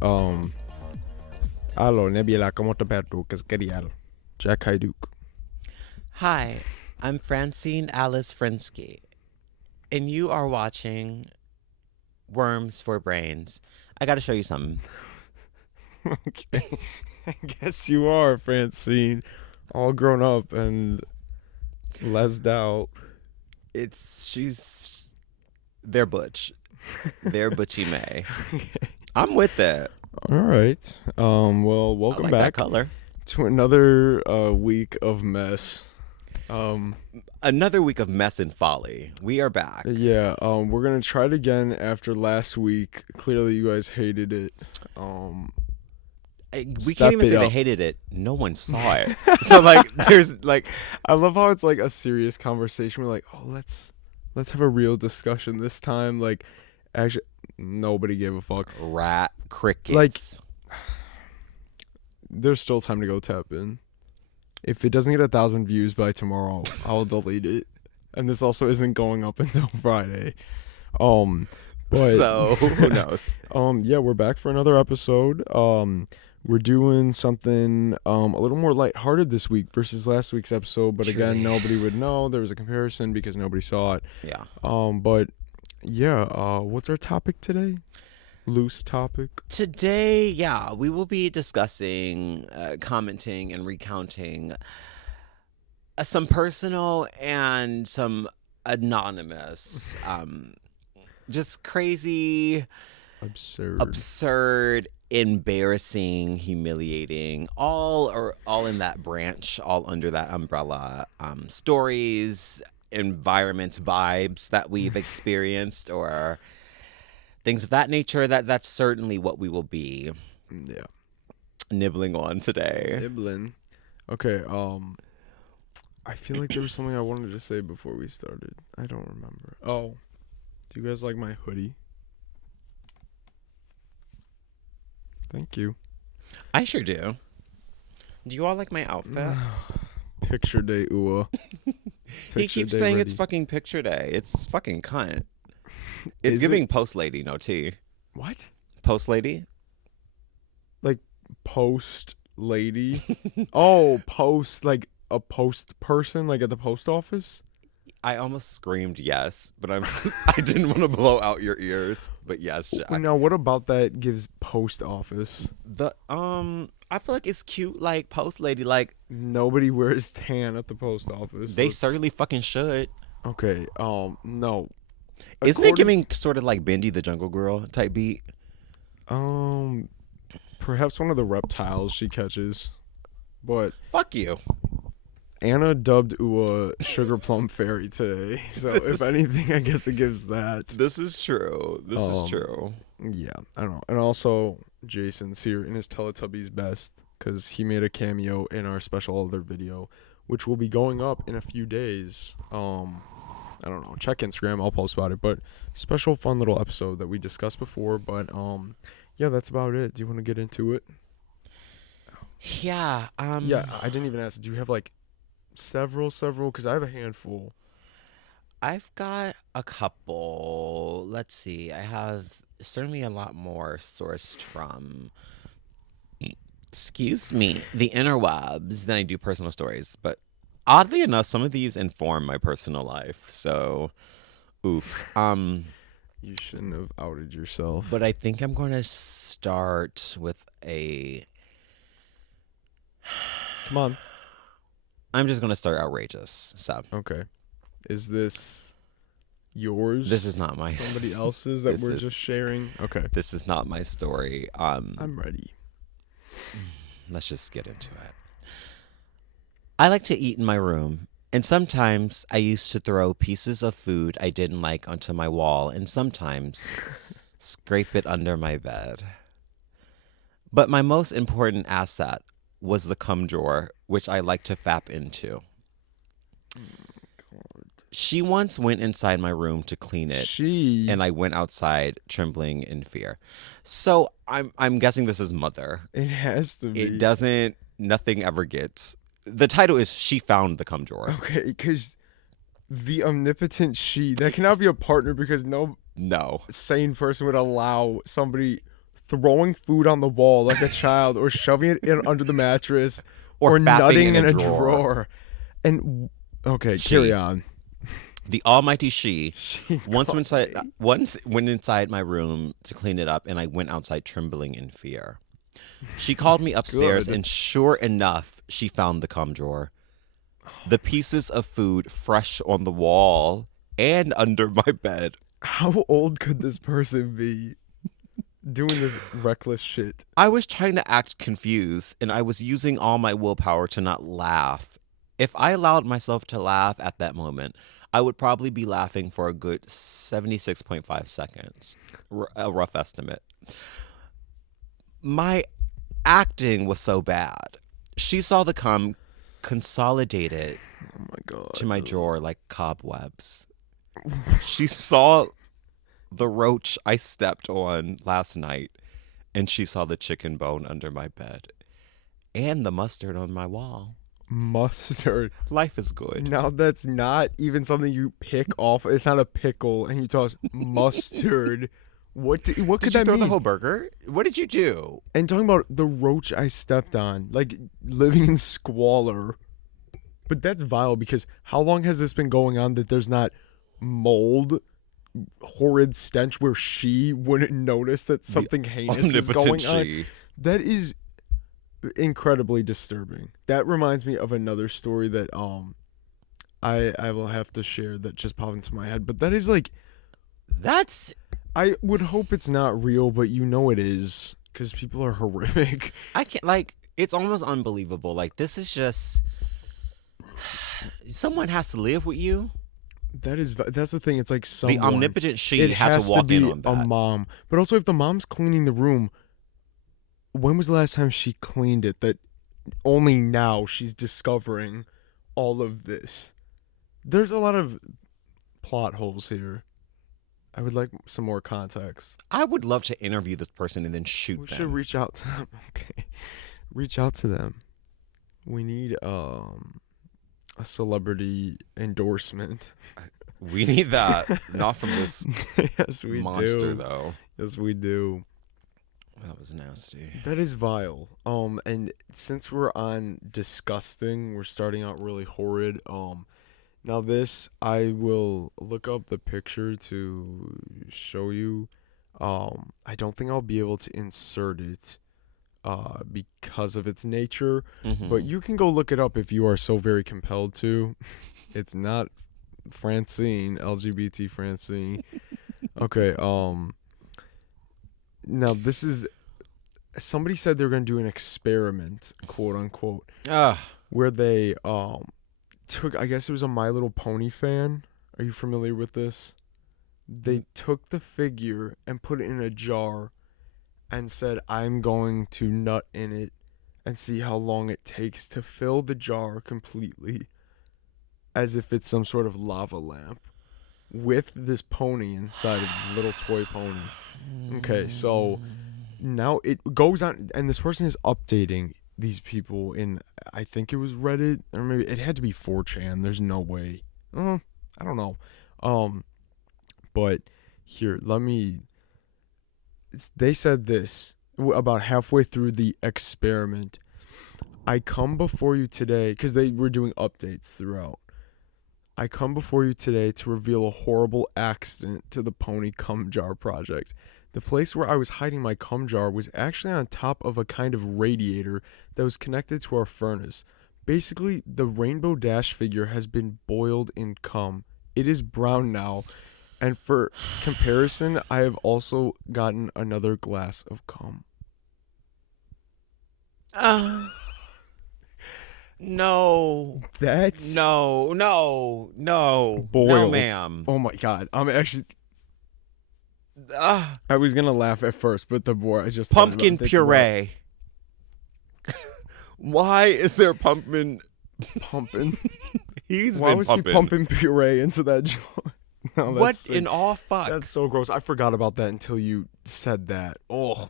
Aló, Nebula, ¿cómo te perdo? ¿Qué quería? Jack Hajduk. Hi, I'm Francine Alice Frinsky, and you are watching Worms for Brains. I gotta show you something. Okay. I guess you are, Francine. All grown up and lesed out. They're butch. They're butchy May. I'm with it. All right. Well, I welcome like that back color. to another week of mess. Another week of mess and folly. We are back. Yeah, we're gonna try it again after last week. Clearly you guys hated it. We can't even say they up. hated it. No one saw it. So there's I love how it's like a serious conversation. We're like, oh, let's have a real discussion this time. Like, actually, nobody gave a fuck. rat crickets. Like, there's still time to go tap in. If it doesn't get 1,000 views by tomorrow, I'll delete it. And this also isn't going up until Friday. But so who knows? Yeah, we're back for another episode. We're doing something a little more lighthearted this week versus last week's episode, but again, nobody would know. There was a comparison because nobody saw it. Yeah. But yeah, what's our topic today? Loose topic. Today, we will be discussing, commenting, and recounting some personal and some anonymous, just crazy, absurd, embarrassing, humiliating, all in that branch, all under that umbrella, stories, environments, vibes that we've experienced, or things of that nature. That's certainly what we will be nibbling on today. Nibbling. Okay, I feel like there was something I wanted to say before we started. I don't remember. Oh, do you guys like my hoodie? Thank you. I sure do. Do you all like my outfit? Picture day, ooh. He keeps saying it's fucking picture day. It's fucking cunt. It's giving post lady, no tea. What? Post lady? Like post lady? Oh, post, like a post person, like at the post office? I almost screamed yes, but I didn't want to blow out your ears. But yes, Jack. Now, what about that gives post office? I feel like it's cute, like post lady, like nobody wears tan at the post office. They certainly fucking should. Okay, no. Isn't it giving sort of like Bendy the Jungle Girl type beat? Perhaps one of the reptiles she catches. But fuck you. Anna dubbed Ua Sugar Plum Fairy today. So if anything, I guess it gives that. This is true. This is true. Yeah, I don't know. And also, Jason's here in his Teletubbies best because he made a cameo in our special other video, which will be going up in a few days. I don't know. Check Instagram. I'll post about it. But special fun little episode that we discussed before. But yeah, that's about it. Do you want to get into it? Yeah. Yeah, I didn't even ask. Do you have like several? Because I have a handful. I've got a couple. Let's see. I have certainly a lot more sourced from, excuse me, the interwebs than I do personal stories. But oddly enough, some of these inform my personal life. So, oof. You shouldn't have outed yourself. But I think I'm going to start with Come on. I'm just going to start outrageous. So. Okay. Is this yours? This is not my. Somebody else's that we're just sharing? Okay. This is not my story. I'm ready. Let's just get into it. I like to eat in my room, and sometimes I used to throw pieces of food I didn't like onto my wall, and sometimes scrape it under my bed. But my most important asset was the cum drawer, which I like to fap into. She once went inside my room to clean it, and I went outside trembling in fear. So I'm guessing this is mother. It has to be. It doesn't. Nothing ever gets. The title is She Found the Cum Drawer. Okay, because the omnipotent she, that cannot be a partner because no No. sane person would allow somebody throwing food on the wall like a child, or shoving it in under the mattress, Or or fapping nutting in a in a drawer. drawer. And okay, carry She, on. the almighty she, She once called went inside, me. once went inside my room to clean it up, and I went outside trembling in fear. She called me upstairs, Good. and sure enough, she found the cum drawer. The pieces of food fresh on the wall and under my bed. How old could this person be doing this reckless shit? I was trying to act confused, and I was using all my willpower to not laugh. If I allowed myself to laugh at that moment, I would probably be laughing for a good 76.5 seconds, a rough estimate. My acting was so bad. She saw the cum consolidated Oh my god. to my drawer like cobwebs. She saw the roach I stepped on last night, and she saw the chicken bone under my bed and the mustard on my wall. Mustard. Life is good. Now that's not even something you pick off. It's not a pickle, and you toss mustard. What could Did you that throw mean? the whole burger? What did you do? And talking about the roach I stepped on, like living in squalor. But that's vile, because how long has this been going on that there's not mold, horrid stench where she wouldn't notice that something heinous is going Omnipotent on? she. That is incredibly disturbing. That reminds me of another story that I will have to share that just popped into my head. But that is like, That's I would hope it's not real, but you know it is, because people are horrific. I can't like it's almost unbelievable. Like this is just someone has to live with you. That's the thing. It's like The someone. omnipotent she It had has to walk be in on a that. mom. But also, if the mom's cleaning the room, when was the last time she cleaned it? That only now she's discovering all of this. There's a lot of plot holes here. I would like some more context. I would love to interview this person and then We shoot should them. reach out to them. Okay, reach out to them. We need a celebrity endorsement. We need that. Not from this Yes, we monster do. though. Yes, we do. That was nasty. That is vile. And since we're on disgusting, we're starting out really horrid. Now this, I will look up the picture to show you. I don't think I'll be able to insert it, because of its nature. But you can go look it up if you are so very compelled to. It's not Francine, LGBT Francine. Okay. Now this is. Somebody said they're gonna do an experiment, quote unquote, Ugh. where they took. I guess it was a My Little Pony fan. Are you familiar with this? They took the figure and put it in a jar, and said, "I'm going to nut in it, and see how long it takes to fill the jar completely, as if it's some sort of lava lamp, with this pony inside of the little toy pony." Okay, so now it goes on, and this person is updating these people in, I think it was Reddit, or maybe it had to be 4chan. There's no way. I don't know. But here, they said this about halfway through the experiment. "I come before you today," because they were doing updates throughout. "I come before you today to reveal a horrible accident to the Pony Cum Jar project. The place where I was hiding my cum jar was actually on top of a kind of radiator that was connected to our furnace. Basically, the Rainbow Dash figure has been boiled in cum. It is brown now. And for comparison, I have also gotten another glass of cum." No. That's No. No. No. boiled. No, ma'am. Oh my god. I'm actually. Ugh. I was gonna laugh at first, but the more I just thought about Pumpkin it, thinking about puree. Why is there pumpkin? pumping. He's Why been was pumping. he pumping puree into that jar? No, What that's sick. in all fuck? That's so gross. I forgot about that until you said that. Oh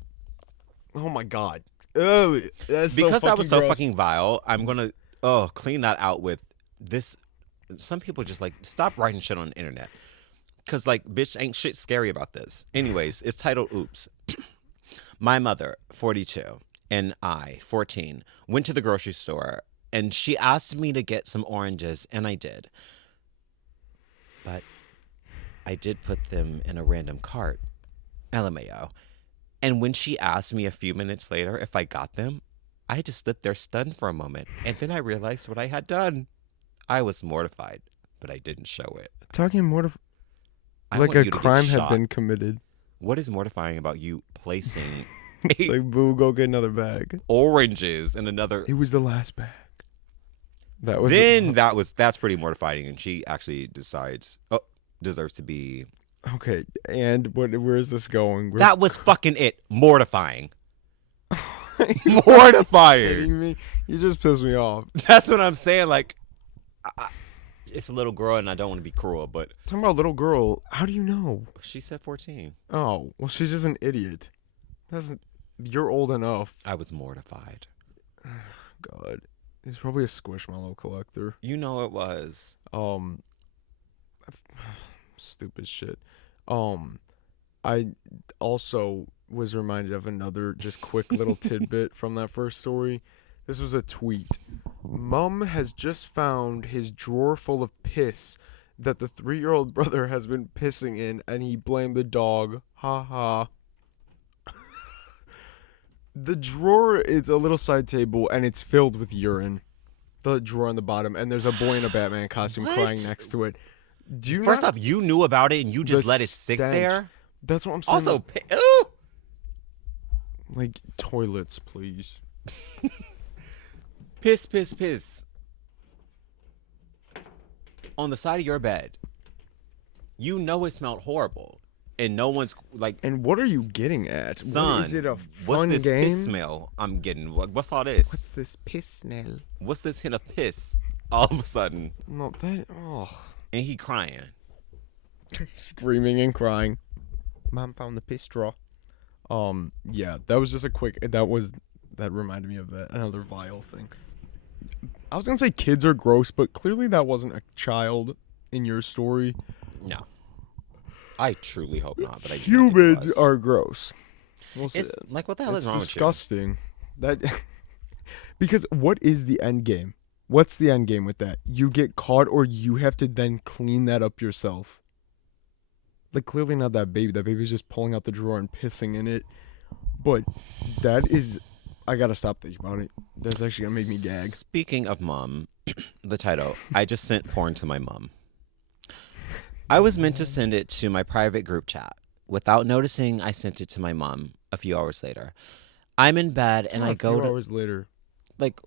my god. Oh, that's Because so that was so gross. fucking vile, I'm gonna clean that out with this. Some people just like stop writing shit on the internet. Cause like bitch ain't shit scary about this. Anyways, it's titled "Oops." My mother, 42, and I, 14, went to the grocery store and she asked me to get some oranges, and I did. But I did put them in a random cart, LMAO. And when she asked me a few minutes later if I got them, I just stood there stunned for a moment, and then I realized what I had done. I was mortified, but I didn't show it. Talking I like want a you to get crime had shot. been committed. What is mortifying about you placing It's like, boo, go get another bag. oranges in another? It was the last bag. That was That's pretty mortifying, and she actually deserves to be. okay. And where is this going? That was fucking it. Mortifying. Kidding Mortifying. me? You just pissed me off. That's what I'm saying. Like, it's a little girl, and I don't want to be cruel, but Talking about little girl. How do you know? she said 14. Oh, well, she's just an idiot. You're old enough. I was mortified. God, he's probably a Squishmallow collector. You know it was. Stupid shit. I also was reminded of another just quick little tidbit from that first story. This was a tweet. Mum has just found his drawer full of piss that the 3-year-old brother has been pissing in, and he blamed the dog. Ha ha. The drawer is a little side table, and it's filled with urine. The drawer on the bottom, and there's a boy in a Batman costume What? crying next to it. Do you First not- off, you knew about it and you just The let it sit stench. there. That's what I'm saying. Also, ooh, like, toilets, please. piss on the side of your bed. You know it smelled horrible, and no one's like, And what are you getting at? son, Is it a what's fun this game? piss smell I'm getting? What's all this? What's this piss smell? What's this hint of piss all of a sudden? No, that. Oh. And he crying. Screaming and crying. Mom found the piss straw. Yeah, that was just a quick. That reminded me of that. Another vile thing. I was gonna say kids are gross, but clearly that wasn't a child in your story. No. I truly hope not, but I do not think it Humans was. are gross. We'll say It's that. like, what the hell It's is wrong disgusting. That because what is the end game? What's the end game with that? You get caught, or you have to then clean that up yourself. Like, clearly not that baby. That baby's just pulling out the drawer and pissing in it. But that is, I gotta stop thinking about it. That's actually gonna make me with you? gag. Speaking of mom, the title, I just sent porn to my mom. I was meant to send it to my private group chat. Without noticing, I sent it to my mom a few hours later. I'm in bed and I A go few to, hours later. like,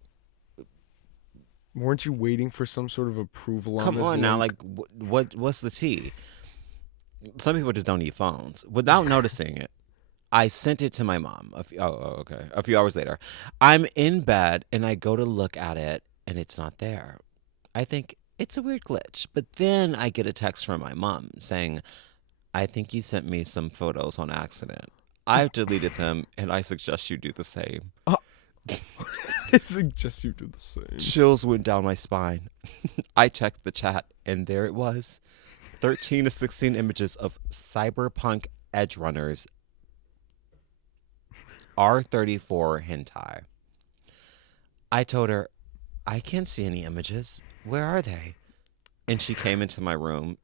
Weren't you waiting for some sort of approval on come this on now, link? like, what's the tea? Some people just don't eat phones. Without noticing it, I sent it to my mom. Okay. A few hours later, I'm in bed and I go to look at it and it's not there. I think it's a weird glitch, but then I get a text from my mom saying, "I think you sent me some photos on accident. I've deleted them and I suggest you do the same." I suggest you do the same. Chills went down my spine. I checked the chat and there it was. 13 to 16 images of cyberpunk edge runners R34 hentai. I told her, "I can't see any images. Where are they?" And she came into my room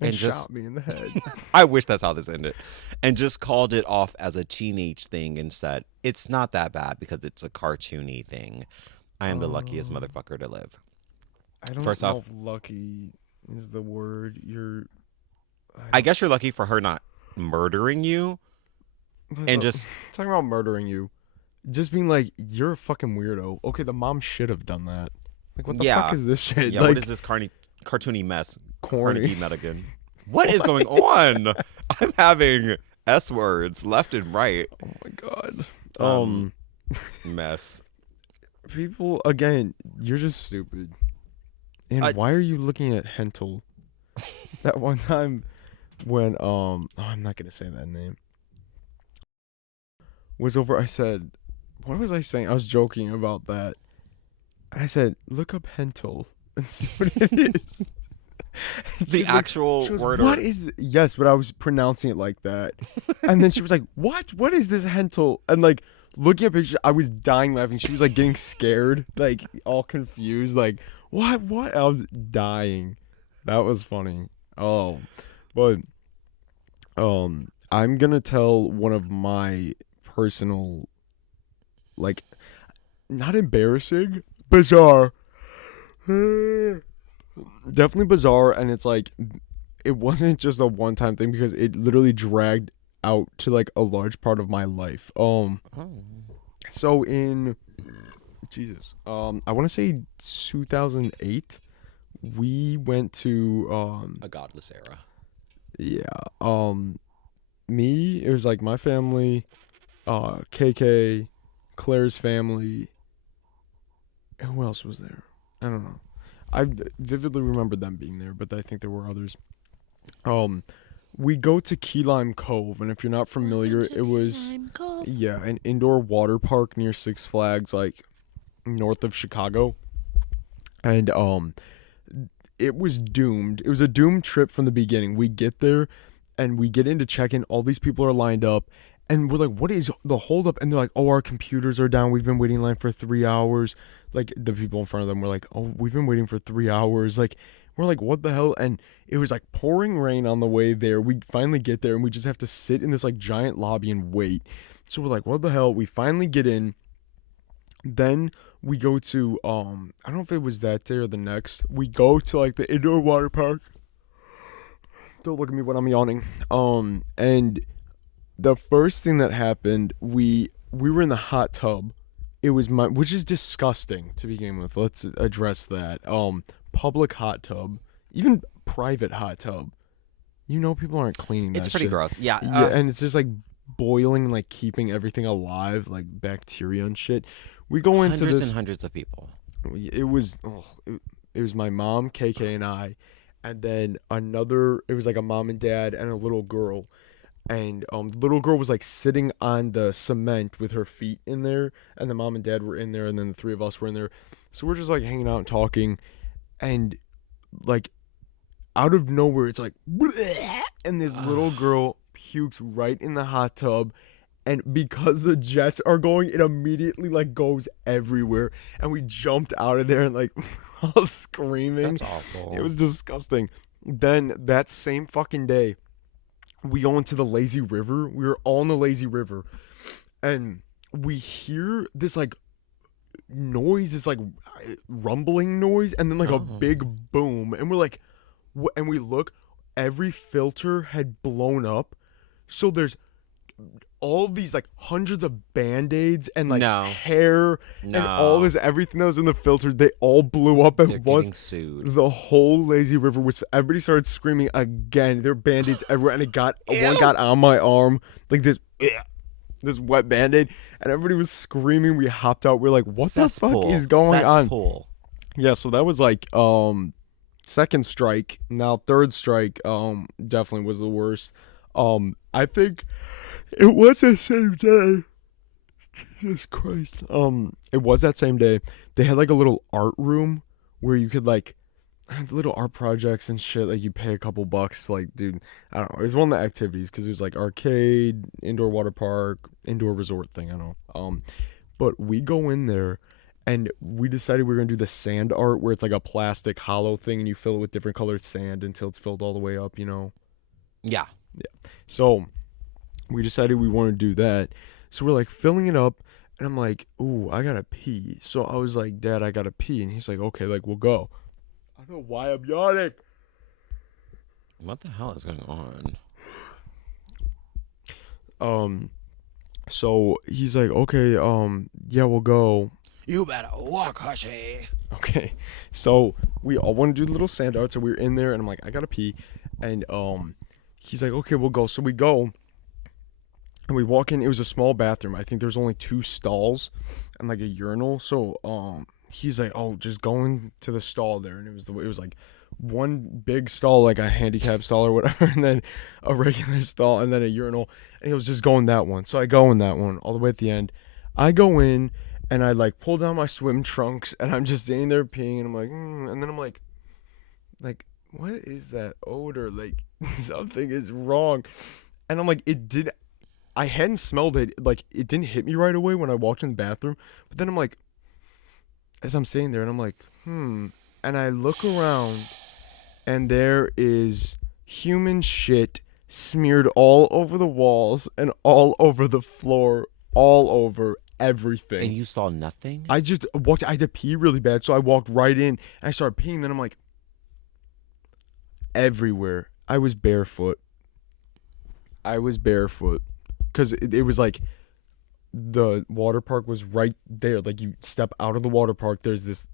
And and just, shot me in the head. I wish that's how this ended, and just called it off as a teenage thing and said, "It's not that bad because it's a cartoony thing. I am the luckiest motherfucker to live." I don't First know off- if lucky is the word. I guess you're lucky for her not murdering you and just talking about murdering you. Just being like, you're a fucking weirdo. Okay, the mom should have done that. Like, what the Yeah. fuck is this shit? yeah, like, what is this cartoony mess? corny. Carnegie Medigan. What is going on? I'm having S words left and right. Oh my god. Mess. People, again, you're just stupid. And why are you looking at Hentel? That one time when I'm not gonna say that name. Was over. I said, what was I saying? I was joking about that. I said, look up Hentel and see what it is. The She actual goes, word what or is yes, but I was pronouncing it like that. And then she was like, what is this hental? And like looking at pictures, I was dying laughing. She was like getting scared, like all confused, like what? I was dying. That was funny. Oh, but I'm gonna tell one of my personal, like, not embarrassing, bizarre, definitely bizarre, and it's like it wasn't just a one time thing because it literally dragged out to like a large part of my life. oh, So in Jesus, I want to say 2008, we went to a godless era. yeah, me, it was like my family, KK, Claire's family. Who else was there? I don't know. I vividly remember them being there, but I think there were others. Um, we go to Key Lime Cove, and if you're not familiar, it was yeah, an indoor water park near Six Flags, like north of Chicago, and it was doomed. It was a doomed trip from the beginning. We get there, and we get into check-in. All these people are lined up, and we're like, "What is the holdup?" And they're like, "Oh, our computers are down. We've been waiting in line for 3 hours." Like the people in front of them were like, "Oh, we've been waiting for 3 hours." Like we're like, "What the hell?" And it was like pouring rain on the way there. We finally get there, and we just have to sit in this like giant lobby and wait. So we're like, "What the hell?" We finally get in. Then we go to I don't know if it was that day or the next. We go to like the indoor water park. Don't look at me when I'm yawning. And the first thing that happened, we were in the hot tub. It was my which is disgusting to begin with. Let's address that. Public hot tub, even private hot tub. You know people aren't cleaning that It's pretty shit. gross. Yeah. Yeah, and it's just like boiling, like keeping everything alive, like bacteria and shit. We go into Hundreds this. and hundreds of people. It was my mom, KK, and I, and then another. It was like a mom and dad and a little girl, and the little girl was like sitting on the cement with her feet in there, and the mom and dad were in there, and then the three of us were in there. So we're just like hanging out and talking, and like out of nowhere, it's like, "Bleh," and this little girl pukes right in the hot tub. And because the jets are going, it immediately like goes everywhere. And we jumped out of there and like all screaming. That's awful. It was disgusting. Then that same fucking day, we go into the lazy river. We were all in the lazy river. And we hear this like noise, this like rumbling noise, and then like a big boom. And we're like, what? And we look, every filter had blown up. So there's all these like hundreds of band-aids and like No. hair and all this everything that was in the filter, they all blew up They're at getting once. sued. The whole lazy river was everybody started screaming again. There were band-aids everywhere, and it got one got on my arm, like this wet band-aid, and everybody was screaming. We hopped out. We're like, what the fuck is going on? Cesspool. Yeah, so that was like second strike. Now third strike definitely was the worst. I think it was the same day. Jesus Christ. It was that same day. They had like a little art room where you could like have little art projects and shit. Like you pay a couple bucks. Like, dude, I don't know. It was one of the activities because it was like arcade, indoor water park, indoor resort thing. I don't know. But we go in there and we decided we were gonna do the sand art where it's like a plastic hollow thing and you fill it with different colored sand until it's filled all the way up. You know. Yeah. Yeah. So we decided we wanted to do that. So we're like filling it up, and I'm like, ooh, I gotta pee. So I was like, Dad, I gotta pee. And he's like, okay, like, we'll go. I don't know why I'm yawning. What the hell is going on? So he's like, okay, yeah, we'll go. You better walk, Hushy. Okay. So we all want to do the little sand art. So we were in there, and I'm like, I gotta pee. And he's like, okay, we'll go. So we go. And we walk in. It was a small bathroom. I think there's only 2 stalls and like a urinal. So he's like, "Oh, just go into the stall there." And it was like one big stall, like a handicap stall or whatever, and then a regular stall, and then a urinal. And he was just going that one. So I go in that one all the way at the end. I go in and I like pull down my swim trunks, and I'm just sitting there peeing, and I'm like, and then I'm like, what is that odor? Like something is wrong. And I'm like, I hadn't smelled it. Like it didn't hit me right away when I walked in the bathroom. But then I'm like, as I'm sitting there, and I'm like, hmm. And I look around, and there is human shit smeared all over the walls and all over the floor, all over everything. And you saw nothing? I just walked. I had to pee really bad, so I walked right in and I started peeing. Then I'm like, everywhere. I was barefoot. Because it was like the water park was right there. Like you step out of the water park, there's this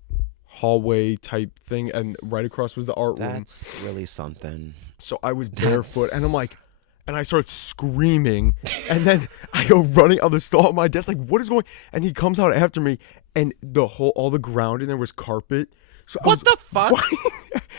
hallway type thing, and right across was the art room. That's really something. So I was barefoot, and I'm like, and I start screaming, and then I go running out the stall. My dad's like, "What is going?" And he comes out after me, and all the ground in there was carpet. So What the fuck?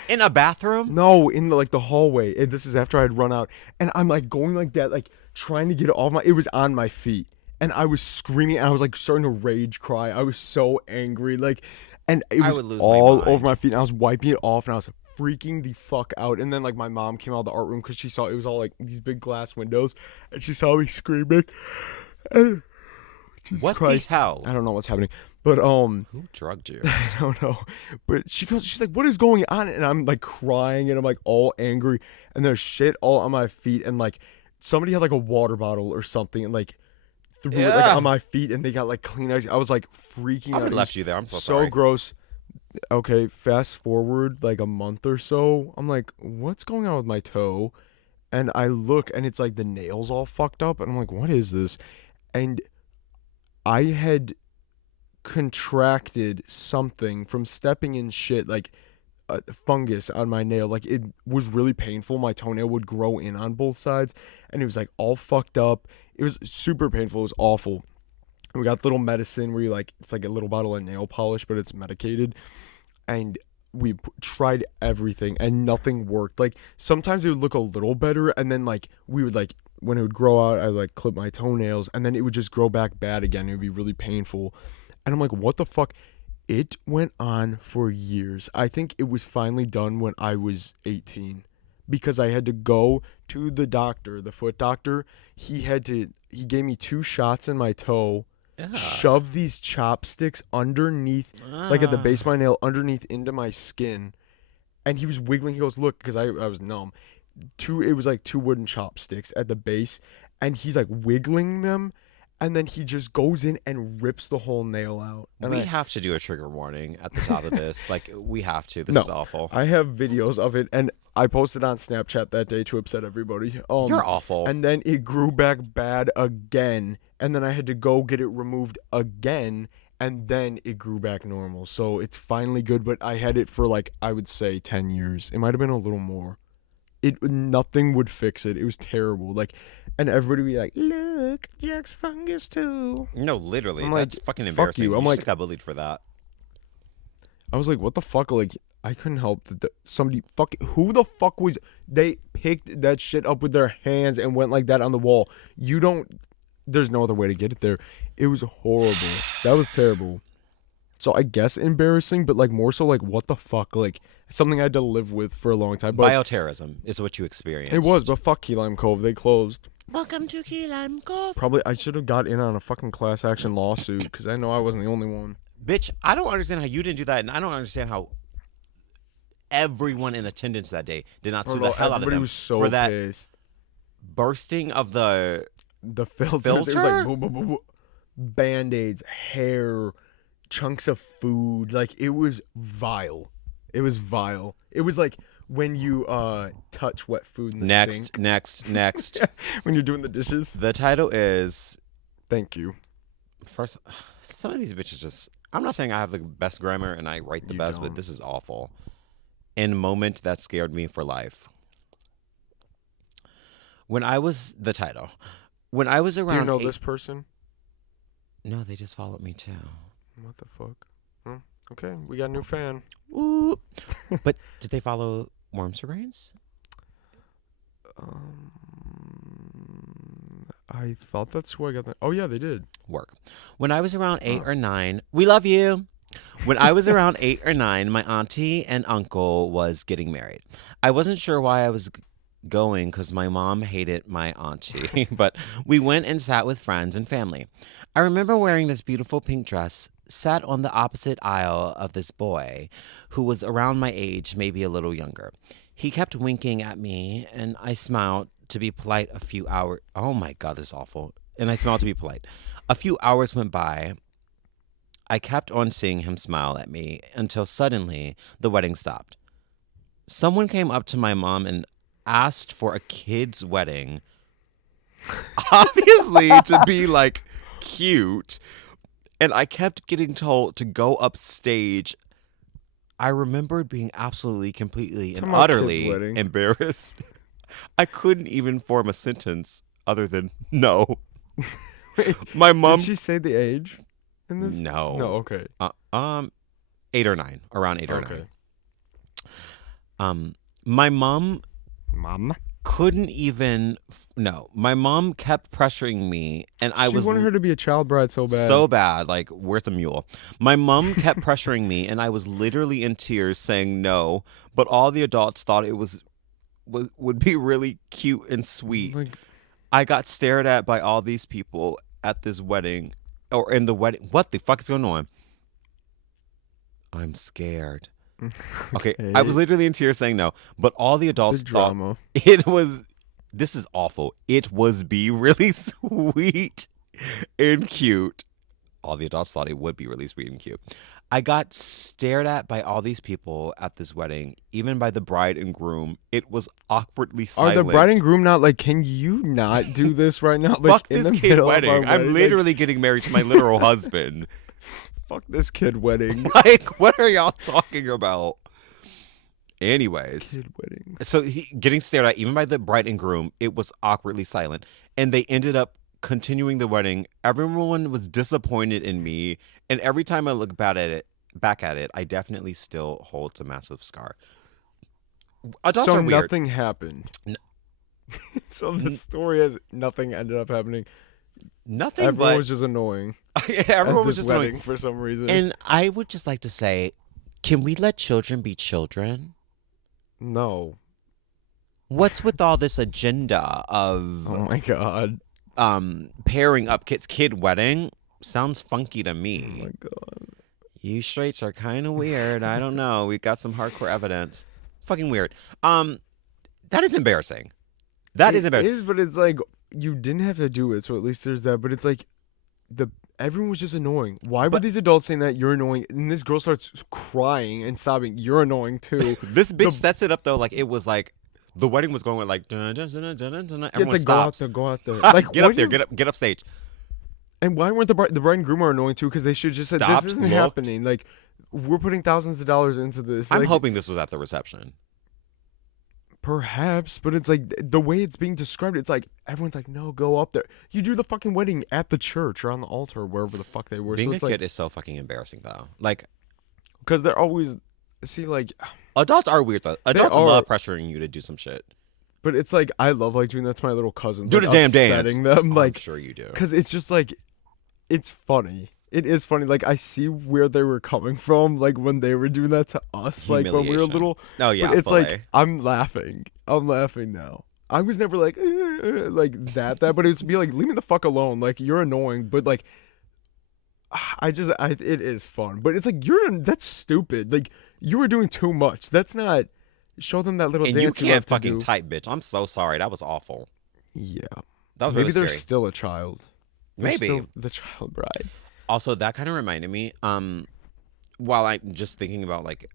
In a bathroom? No, in the hallway. And this is after I had run out, and I'm like going like that, like trying to get it off my. It was on my feet, and I was screaming, and I was like starting to rage cry. I was so angry, like, and it I was would lose my all mind. over my feet. And I was wiping it off, and I was freaking the fuck out. And then like my mom came out of the art room because she saw it was all like these big glass windows, and she saw me screaming. And, Jesus What Christ. the hell? I don't know what's happening, but Who drugged you? I don't know. But she's like, "What is going on?" And I'm like crying, and I'm like all angry, and there's shit all on my feet, and like somebody had like a water bottle or something, and like threw it like Yeah. on my feet, and they got like clean ice. I was like freaking I out. would have It was left you there. I'm so so sorry. gross. Okay, fast forward like a month or so. I'm like, what's going on with my toe? And I look, and it's like the nails all fucked up, and I'm like, what is this? And I had contracted something from stepping in shit, like a fungus on my nail. Like it was really painful. My toenail would grow in on both sides, and it was like all fucked up. It was super painful. It was awful. And we got little medicine where you like, it's like a little bottle of nail polish, but it's medicated. And we tried everything, and nothing worked. Like sometimes it would look a little better, and then like we would like, when it would grow out, I would like clip my toenails, and then it would just grow back bad again. It would be really painful. And I'm like, what the fuck? It went on for years. I think it was finally done when I was 18, because I had to go to the doctor, the foot doctor. He gave me 2 shots in my toe, shoved these chopsticks underneath, like at the base of my nail, underneath into my skin. And he was wiggling. He goes, look, because I was numb. It was like 2 wooden chopsticks at the base, and he's like wiggling them, and then he just goes in and rips the whole nail out. And We have to do a trigger warning at the top of this. Like, we have to. This No. is awful. I have videos of it, and I posted on Snapchat that day to upset everybody. You're awful. And then it grew back bad again, and then I had to go get it removed again, and then it grew back normal. So it's finally good, but I had it for like, I would say 10 years. It might have been a little more. Nothing would fix it. It was terrible. Like, and everybody would be like, "Look, Jack's fungus too." No, literally. I'm like, That's fucking fuck embarrassing. you. I'm You like- should got bullied for that. I was like, "What the fuck?" Like, I couldn't help that somebody who the fuck was, they picked that shit up with their hands and went like that on the wall. There's no other way to get it there. It was horrible. That was terrible. So I guess embarrassing, but like more so like, what the fuck? Like something I had to live with for a long time. But Bioterrorism is what you experienced. it was, but fuck Key Lime Cove. They closed. Welcome to Key Lime Cove. Probably I should have got in on a fucking class action lawsuit, because I know I wasn't the only one. Bitch, I don't understand how you didn't do that, and I don't understand how everyone in attendance that day did not sue the hell out of Everybody them was so for that pissed. bursting of the... The filters. It was Filter? like boom, boom, boom, boom. Band-aids, hair, chunks of food. Like, it was vile. It was vile. It was like when you touch wet food in the sink. Next. When you're doing the dishes. The title is... Thank you. First, some of these bitches just... I'm not saying I have the best grammar and I write the You best, don't. but this is awful. In a moment that scared me for life. When I was... The title. When I was around... Do you know this person? No, they just followed me too. What the fuck? Oh, okay, we got a new fan. Ooh. But did they follow Worms for Brains? I thought that's who I got. Oh yeah, they did. Work. When I was around 8 or 9... We love you! When I was around 8 or 9, my auntie and uncle was getting married. I wasn't sure why I was going because my mom hated my auntie, but we went and sat with friends and family. I remember wearing this beautiful pink dress, sat on the opposite aisle of this boy who was around my age, maybe a little younger. He kept winking at me, and I smiled to be polite a few hours. Oh my God, this is awful. And I smiled to be polite. A few hours went by. I kept on seeing him smile at me until suddenly the wedding stopped. Someone came up to my mom and asked for a kid's wedding, obviously to be like cute. And I kept getting told to go upstage. I remembered being absolutely, completely, and Talking about utterly kid's wedding. embarrassed. I couldn't even form a sentence other than no. Wait, My mom. did she say the age in this? No. No, okay. 8 or 9, around 8 or Okay. 9. My mom Mom? couldn't even. No, my mom kept pressuring me, and I She was wanted her to be a child bride so bad. so bad. Like, where's the mule? My mom kept pressuring me, and I was literally in tears saying no. But all the adults thought it would be really cute and sweet. Like, I got stared at by all these people at this wedding, or in the wedding. What the fuck is going on? I'm scared. Okay, I was literally in tears saying no, but all the adults the thought drama. it was. This is awful. It was be really sweet and cute. All the adults thought it would be really sweet and cute. I got stared at by all these people at this wedding, even by the bride and groom. It was awkwardly silent. Are the bride and groom not like, can you not do this right now? Like, Fuck in this the kid middle of wedding. our I'm wedding, literally getting married to my literal husband. Like, fuck this kid wedding. Like, what are y'all talking about? Anyways, Kid wedding. so getting stared at even by the bride and groom, it was awkwardly silent. And they ended up continuing the wedding. Everyone was disappointed in me. And every time I look back at it, I definitely still hold a massive scar. Adults So are weird. nothing happened. So the story is nothing ended up happening. Nothing Everyone but was just annoying. everyone at was this just wedding annoying. for some reason. And I would just like to say, can we let children be children? No. What's with all this agenda of Oh my god. pairing up kids? Kid wedding sounds funky to Oh me. my god. You straights are kind of weird. I don't know. We got some hardcore evidence. Fucking weird. That is embarrassing. That is embarrassing. It is, but it's like you didn't have to do it, so at least there's that. But it's like everyone was just annoying. Why were these adults saying that you're annoying? And this girl starts crying and sobbing. You're annoying too. This bitch sets it up though, like it was like the wedding was going with like dun, dun, dun, dun, dun, dun, It's everyone like stops. go out there. Like Get up there, get up stage. And why weren't the bride and groom are annoying too? Because they should just said Stopped, this isn't looked. happening. Like we're putting thousands of dollars into this. I'm Like, hoping this was at the reception. perhaps, but it's like the way it's being described. It's like everyone's like, no, go up there. You do the fucking wedding at the church or on the altar, or wherever the fuck they were. Being So a it's kid like is so fucking embarrassing though. Like because they're always like. adults are weird though. Adults are. love pressuring you to do some shit. But it's like I love like doing that to my little cousins. Do like, the damn dance. upsetting them, Oh, like I'm sure you do. because it's just like it's funny. It is funny. Like I see where they were coming from. Like when they were doing that to us. Like when we were Humiliation. little. Oh yeah, But it's fully. like I'm laughing. I'm laughing now. I was never like like that. But it's be like leave me the fuck alone. Like you're annoying. But like it is fun. But it's like that's stupid. Like you were doing too much. That's not. Show them that little And dance. you love can't to fucking do. type, bitch. I'm so sorry. That was awful. Yeah. That was Maybe really they're scary. still a child. They're Maybe. still the child bride. Also, that kind of reminded me, while I'm just thinking about like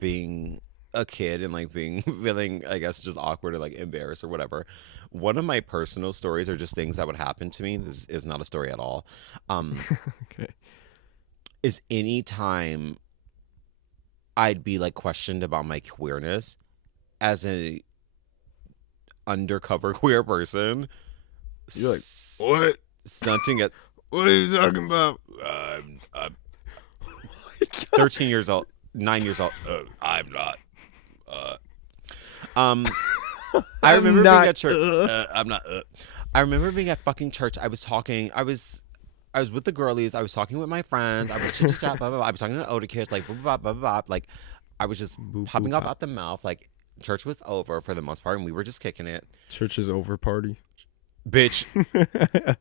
being a kid and like feeling, I guess, just awkward or like embarrassed or whatever. One of my personal stories are just things that would happen to me. This is not a story at all. Okay. Is any time I'd be like questioned about my queerness as a undercover queer person. You're like, what? Stunting at What are you talking about? I'm 13 years old, 9 years old. I'm not. I remember being at church. I'm not. I remember being at fucking church. I was talking. I was I was with the girlies. I was talking with my friends. I was chit chat, blah blah blah. I was talking to Oedipus, like blah blah blah blah blah. Like I was just Boop, popping boop, off bop. out the mouth. Like church was over for the most part, and we were just kicking it. Church is over party. Bitch,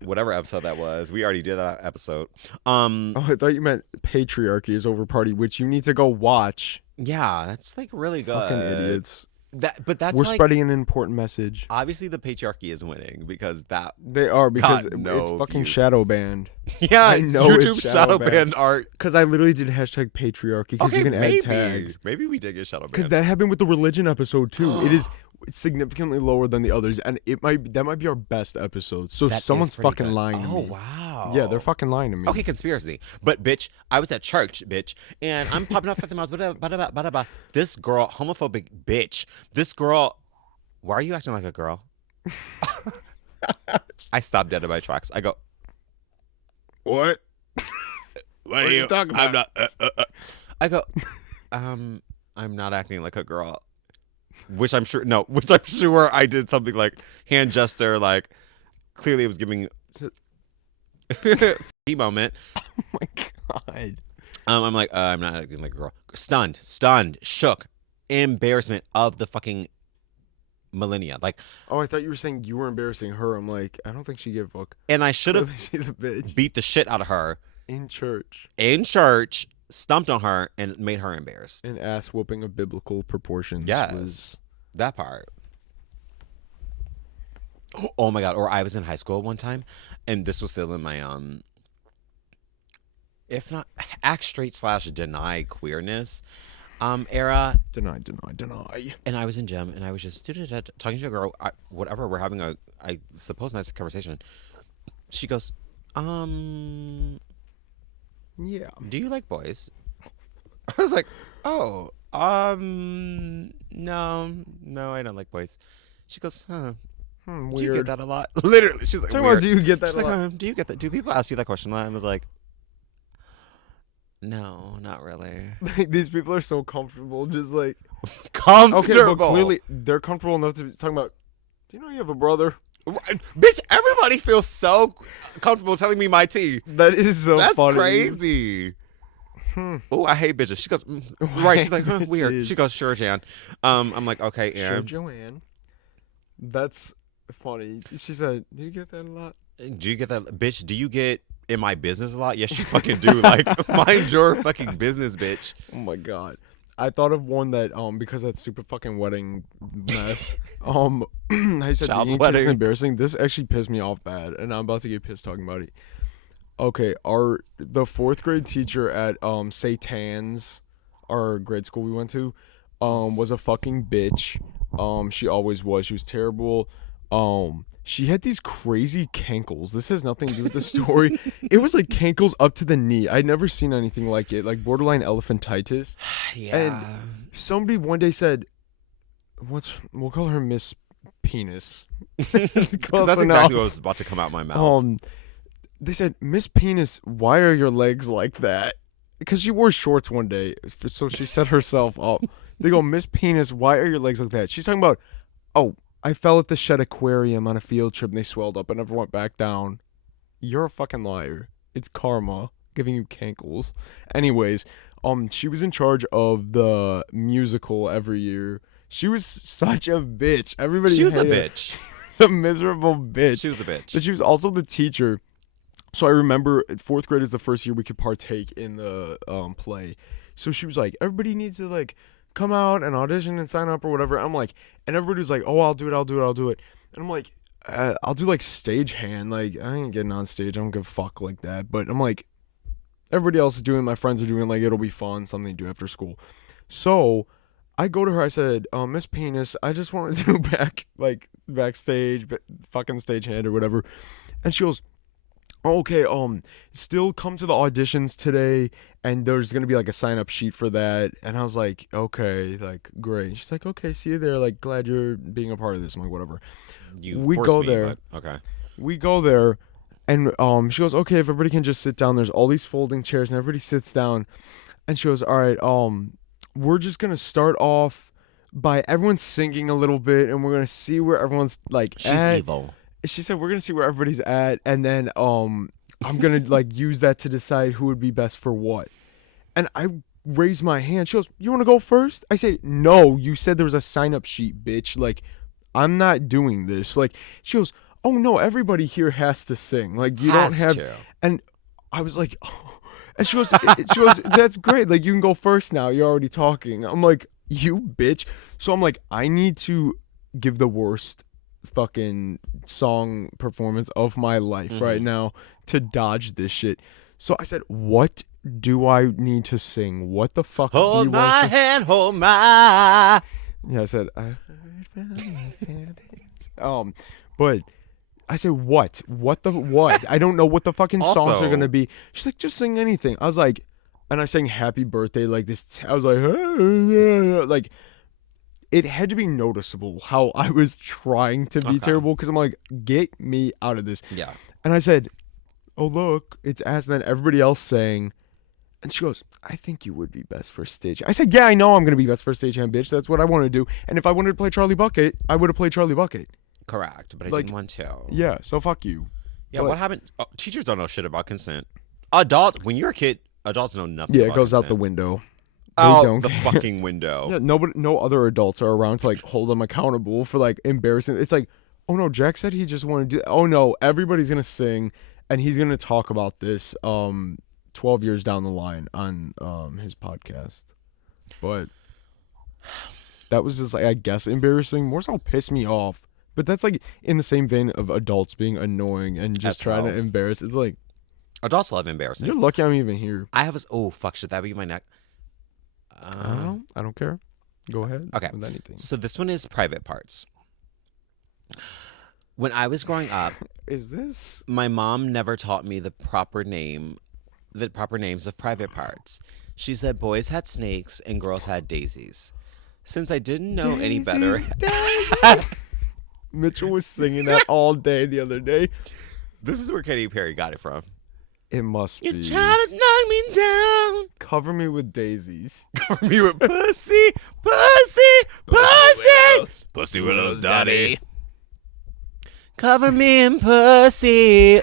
whatever episode that was, we already did that episode. Oh, I thought you meant patriarchy is over party, which you need to go watch. Yeah, that's like really good. Fucking idiots. But that's We're like spreading an important message. obviously the patriarchy is winning because that. They are because Got no it's fucking views. shadow banned. Yeah, I know it's YouTube shadow shadow banned. banned art. Because I literally did hashtag patriarchy because Okay, you can maybe add tags. maybe we did get shadow Because banned. that happened with the religion episode too. It is significantly lower than the others, and that might be our best episode. So That is someone's pretty fucking good. lying to Oh me. wow. Yeah, they're fucking lying to me. Okay, conspiracy. But bitch, I was at church, bitch, and I'm popping off at the mouth. This girl, homophobic bitch. This girl. Why are you acting like a girl? I stopped dead in my tracks. I go. What? What are you talking about? I'm not. I go. I'm not acting like a girl. Which I'm sure. No. Which I'm sure I did something like hand gesture. Like clearly it was giving. Moment. Oh my god. I'm like, I'm not acting like a girl. Stunned, shook, embarrassment of the fucking millennia. Like, Oh, I thought you were saying you were embarrassing her. I'm like, I don't think she gave a fuck. and I should have She's a bitch. beat the shit out of her In church. in church, stumped on her, and made her embarrassed. An ass whooping of biblical proportions. Yes. Was... That part. Oh my god! Or I was in high school one time, and this was still in my if not act straight / deny queerness era. Deny. And I was in gym, and I was just talking to a girl. Whatever, we're having a, I suppose, nice conversation. She goes, Yeah. "Do you like boys?" I was like, "Oh, no, I don't like boys." She goes, "Huh? Weird. Do you get that a lot?" Literally, she's like, Talking "Weird." about, do you get that She's a like, lot? "Do you get that? Do people ask you that question a lot?" I was like, "No, not really." Like, these people are so comfortable, just like Comfortable. okay, but clearly they're comfortable enough to be talking about. Do you know you have a brother? Bitch, everybody feels so comfortable telling me my tea. That is so That's funny. crazy. Hmm. Oh, I hate bitches. She goes, right. She's like, huh, weird. Bitches. She goes, sure, Jan. I'm like, okay, Sure, Aaron. Joanne. That's funny. She said, "Do you get that a lot?" Do you get that, bitch? Do you get in my business a lot? Yes, you fucking do. Like, mind your fucking business, bitch. Oh my god. I thought of one that because that super fucking wedding mess. How you said Child being wedding. is embarrassing. This actually pissed me off bad, and I'm about to get pissed talking about it. Okay, the 4th grade teacher at Satan's, our grade school we went to, was a fucking bitch. She always was. She was terrible. She had these crazy cankles. This has nothing to do with the story. It was like cankles up to the knee. I'd never seen anything like it. Like borderline elephantitis. Yeah. Somebody one day said, we'll call her Miss Penis. It's Because close that's enough. exactly what was about to come out my mouth. They said, "Miss Penis, why are your legs like that?" Because she wore shorts one day, so she set herself up. They go, "Miss Penis, why are your legs like that?" She's talking about, "Oh, I fell at the Shed Aquarium on a field trip and they swelled up and never went back down." You're a fucking liar. It's karma giving you cankles. Anyways, she was in charge of the musical every year. She was such a bitch. Everybody She was a hated her. bitch. She was a miserable bitch. She was a bitch. But she was also the teacher. So I remember 4th grade is the first year we could partake in the play. So she was like, everybody needs to like come out and audition and sign up or whatever. I'm like, and everybody was like, oh, I'll do it. And I'm like, I'll do like stagehand. Like, I ain't getting on stage. I don't give a fuck like that. But I'm like, everybody else is doing, my friends are doing, like, it'll be fun, something to do after school. So I go to her, I said, Miss Penis, I just want to do backstage, but fucking stagehand or whatever. And she goes, okay, still come to the auditions today, and there's gonna be like a sign up sheet for that. And I was like, okay, like great. She's like, okay, see you there. Like, glad you're being a part of this. I'm like, whatever. We go me, there. but okay. We go there, and she goes, okay, if everybody can just sit down. There's all these folding chairs, and everybody sits down. And she goes, all right, we're just gonna start off by everyone singing a little bit, and we're gonna see where everyone's like She's at. evil. She said we're gonna see where everybody's at, and then I'm gonna like use that to decide who would be best for what. And I raised my hand. She goes, "You want to go first?" I say, "No, you said there was a sign up sheet, bitch. Like, I'm not doing this." Like, she goes, "Oh no, everybody here has to sing. Like, you don't Has have." to. And I was like, oh. And she goes, "That's great. Like, you can go first now. You're already talking." I'm like, "You bitch." So I'm like, I need to give the worst fucking song performance of my life right now to dodge this shit. So I said, "What do I need to sing? What the fuck do you Hold want my to-" hand, hold my. Yeah, I said, but I said, what? What the what? I don't know what the fucking songs Also- are gonna be. She's like, "Just sing anything." I was like, and I sang "Happy Birthday" like this. I was like, like it had to be noticeable how I was trying to be Okay. terrible because I'm like, get me out of this. Yeah. And I said, "Oh look, it's Ass." And then everybody else sang. And she goes, "I think you would be best for stage." I said, "Yeah, I know I'm going to be best for stagehand, bitch. That's what I want to do. And if I wanted to play Charlie Bucket, I would have played Charlie Bucket." Correct, but I Like, didn't want to. Yeah, so fuck you. Yeah, but- what happened? Oh, teachers don't know shit about consent. Adults, when you're a kid, adults know nothing Yeah, about it goes out the consent. window. They Out don't the care. fucking window. Yeah, no other adults are around to like hold them accountable for like embarrassing. It's like, "Oh no, Jack said he just wanted to do." Oh no, everybody's gonna sing, and he's gonna talk about this 12 years down the line on his podcast. But that was just like, I guess, embarrassing. More so pissed me off. But that's like in the same vein of adults being annoying and just That's trying to how- embarrass. It's like, Adults love embarrassing. you're lucky I'm even here. I have a. Oh, fuck, should that be my neck? I don't know. I don't care. Go ahead. Okay. With anything. So this one is private parts. When I was growing up, Is this? my mom never taught me the proper names of private parts. She said boys had snakes and girls had daisies. Since I didn't know any better, Daisies. Mitchell was singing that all day the other day. this is where Katy Perry got it from. It must You be. try to knock me down, Cover me with daisies. cover me with pussy, pussy, pussy, pussy willows, daddy. Cover me in pussy.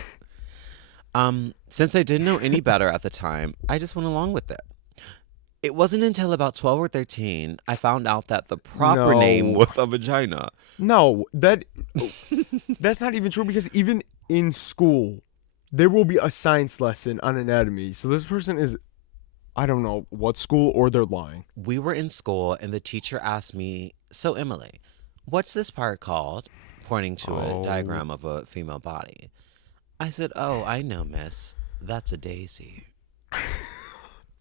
Since I didn't know any better at the time, I just went along with it. It wasn't until about 12 or 13 I found out that the proper name No. was a vagina. No, that's not even true because even in school, there will be a science lesson on anatomy. So this person is, I don't know what school, or they're lying. We were in school and the teacher asked me, "So Emily, what's this part called?" Pointing to Oh. a diagram of a female body. I said, "Oh, I know, miss. That's a daisy."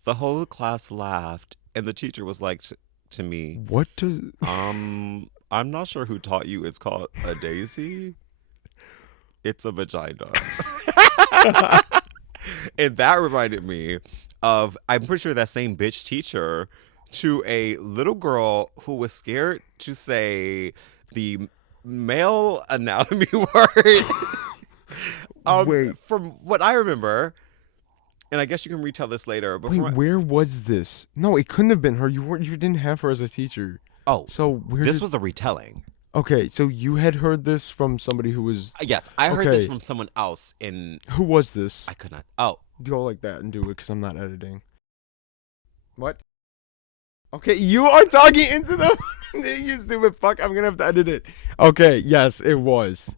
The whole class laughed and the teacher was like to me, What does? I'm not sure who taught you it's called a daisy. It's a vagina." And that reminded me of, I'm pretty sure that same bitch teacher to a little girl who was scared to say the male anatomy word. Wait. From what I remember, and I guess you can retell this later. But Wait, from where was this? No, it couldn't have been her. You didn't have her as a teacher. oh, So where this did- was a retelling. Okay, so you had heard this from somebody who was. Yes, I heard this Okay. from someone else in. Who was this? I could not. Oh, Go like that and do it because I'm not editing. What? Okay, you are talking into the. You stupid fuck! I'm gonna have to edit it. Okay, yes, it was.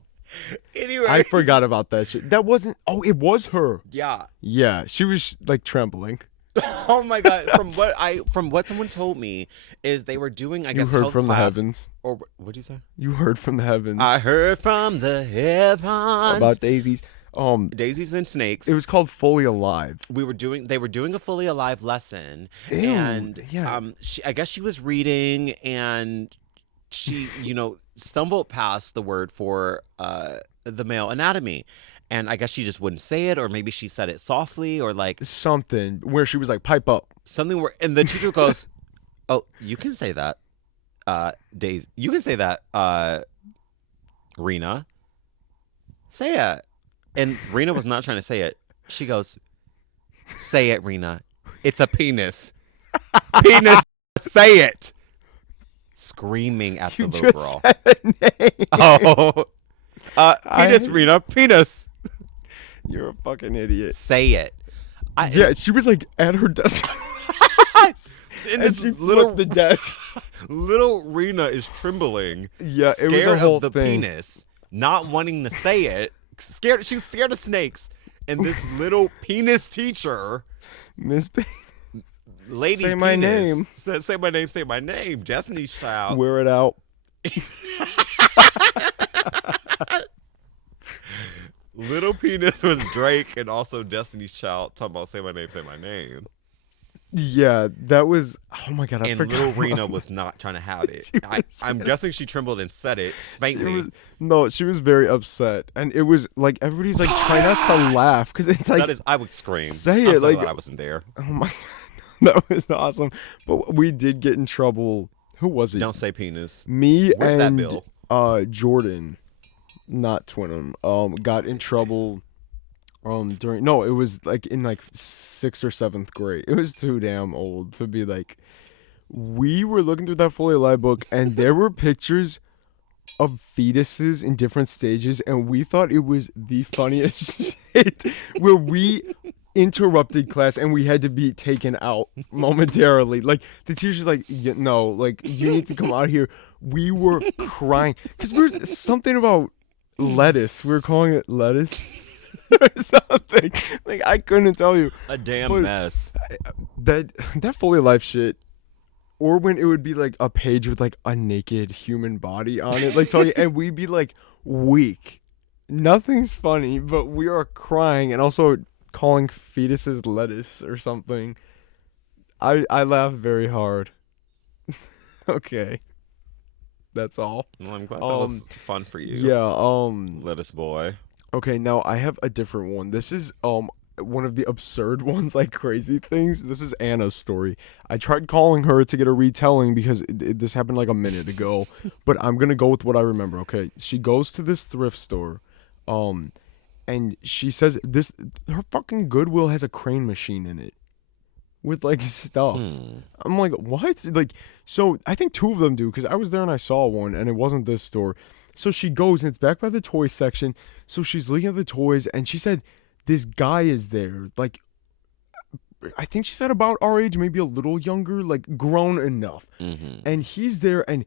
anyway. I forgot about that shit. That wasn't. Oh, it was her. Yeah. Yeah, she was like trembling. Oh my god. From what someone told me is they were doing. I You guess heard health from the class, heavens. Or what'd you say? You heard from the heavens I heard from the heavens about daisies. daisies and snakes. It was called Fully Alive. They were doing a fully alive lesson. Ew, And yeah. I guess she was reading and she, stumbled past the word for the male anatomy. And I guess she just wouldn't say it, or maybe she said it softly, or like Something where she was like, "Pipe up." something where, and the teacher goes, "Oh, you can say that, Daisy. You can say that, Rena. Say it." And Rena was not trying to say it. She goes, "Say it, Rena. It's a penis. Penis. Say it." Screaming at the You little just girl. said the name. Oh, penis, I- Rena. Penis. You're a fucking idiot. Say it. Yeah, she was like at her desk. In And this she little flipped the desk. little Rena is trembling. Yeah, it was a scared whole of the thing. penis, not wanting to say it. Scared. She was scared of snakes. And this little penis teacher, Miss lady Say my penis, name. said, say my name. Say my name. Destiny's Child. Wear it out. Little penis was Drake and also Destiny's Child talking about say my name. Say my name. Yeah, that was. Oh my god, I And forgot. little Rena was not trying to have it. I'm guessing she trembled and said it faintly. She was very upset, and it was like everybody's like trying not to laugh because it's like That is, I would scream. say I'm it so like glad I wasn't there. oh my god, that was awesome. But we did get in trouble. Who was it? Don't say penis. Me Where's and that bill? Jordan, not Twinham, got in trouble. During it was like in like 6th or 7th grade. It was too damn old to be like. We were looking through that Foley Live book, and there were pictures of fetuses in different stages, and we thought it was the funniest shit. Where we interrupted class, and we had to be taken out momentarily. Like the teacher's like, "No, like you need to come out here." We were crying because we were something about lettuce. We were calling it lettuce. Or something like I couldn't tell you. A damn mess. That Foley Life shit, or when it would be like a page with like a naked human body on it, like talking, and we'd be like weak. Nothing's funny, but we are crying and also calling fetuses lettuce or something. I laughed very hard. Okay, that's all. Well, I'm glad that was fun for you. Yeah. Lettuce boy. Okay, now I have a different one. This is one of the absurd ones, like crazy things. This is Anna's story. I tried calling her to get a retelling because this happened like a minute ago, but I'm gonna go with what I remember. Okay, she goes to this thrift store, and she says her fucking Goodwill has a crane machine in it with like stuff. I'm like, what? Like, so I think 2 of them do because I was there and I saw one, and it wasn't this store. So she goes, and it's back by the toy section. So she's looking at the toys, and she said, this guy is there. Like, I think she said about our age, maybe a little younger, like grown enough. Mm-hmm. And he's there, and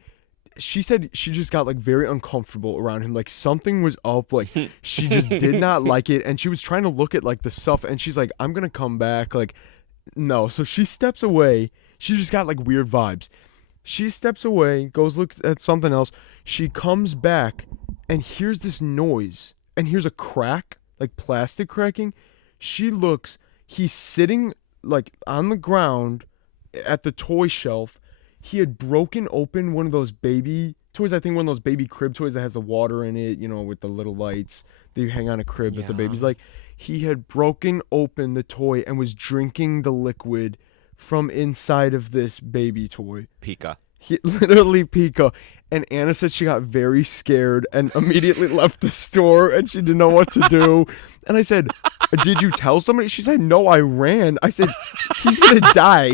she said she just got like very uncomfortable around him. Like something was up. Like she just did not like it. And she was trying to look at like the stuff, and she's like, I'm going to come back. Like, no. So she steps away. She just got like weird vibes. She steps away, goes look at something else. She comes back and hears this noise and hears a crack, like plastic cracking. She looks, he's sitting like on the ground at the toy shelf. He had broken open one of those baby toys. I think one of those baby crib toys that has the water in it, with the little lights that you hang on a crib that the baby's like. He had broken open the toy and was drinking the liquid from inside of this baby toy. Pika. He literally Pika. And Anna said she got very scared and immediately left the store and she didn't know what to do. And I said, did you tell somebody? She said, no, I ran. I said, he's going to die.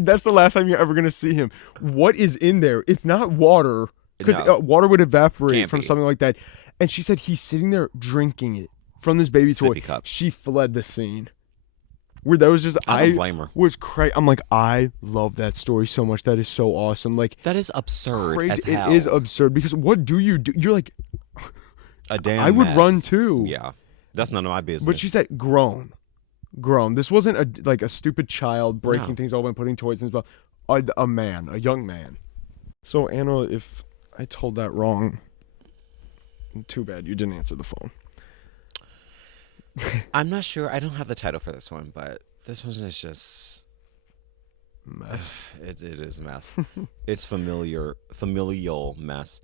That's the last time you're ever going to see him. What is in there? It's not water because water would evaporate from something like that. And she said he's sitting there drinking it from this baby toy. Sippy cup. She fled the scene. Where that was just I don't blame her. Was crazy. I'm like, I love that story so much. That is so awesome. Like that is absurd. Crazy. As hell. It is absurd because what do? You're like a damn. I would mess. run too. Yeah, that's none of my business. But she said grown. This wasn't a stupid child breaking things open, putting toys in his mouth. A man, a young man. So Anna, if I told that wrong, too bad you didn't answer the phone. I'm not sure. I don't have the title for this one, but this one is just mess. It is a mess. It's familial mess.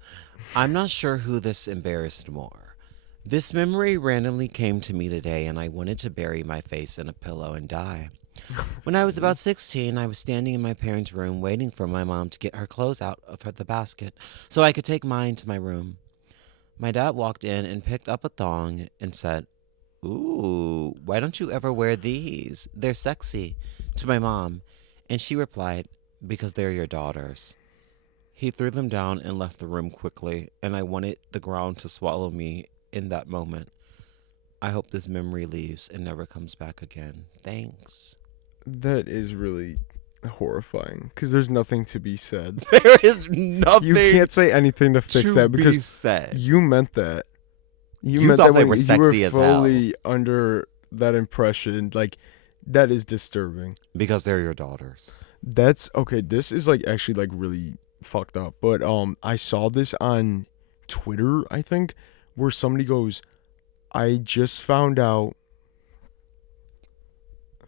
I'm not sure who this embarrassed more. This memory randomly came to me today, and I wanted to bury my face in a pillow and die. When I was about 16, I was standing in my parents' room waiting for my mom to get her clothes out of the basket so I could take mine to my room. My dad walked in and picked up a thong and said, "Ooh, why don't you ever wear these? They're sexy," to my mom. And she replied, "Because they're your daughters." He threw them down and left the room quickly, and I wanted the ground to swallow me in that moment. I hope this memory leaves and never comes back again. Thanks. That is really horrifying because there's nothing to be said. There is You nothing can't say anything to fix to that be because said. you meant that. You You meant thought that they when were you sexy were as hell. fully under that impression. Like, that is disturbing. Because they're your daughters. That's okay. This is like actually like really fucked up. But I saw this on Twitter, I think, where somebody goes, "I just found out."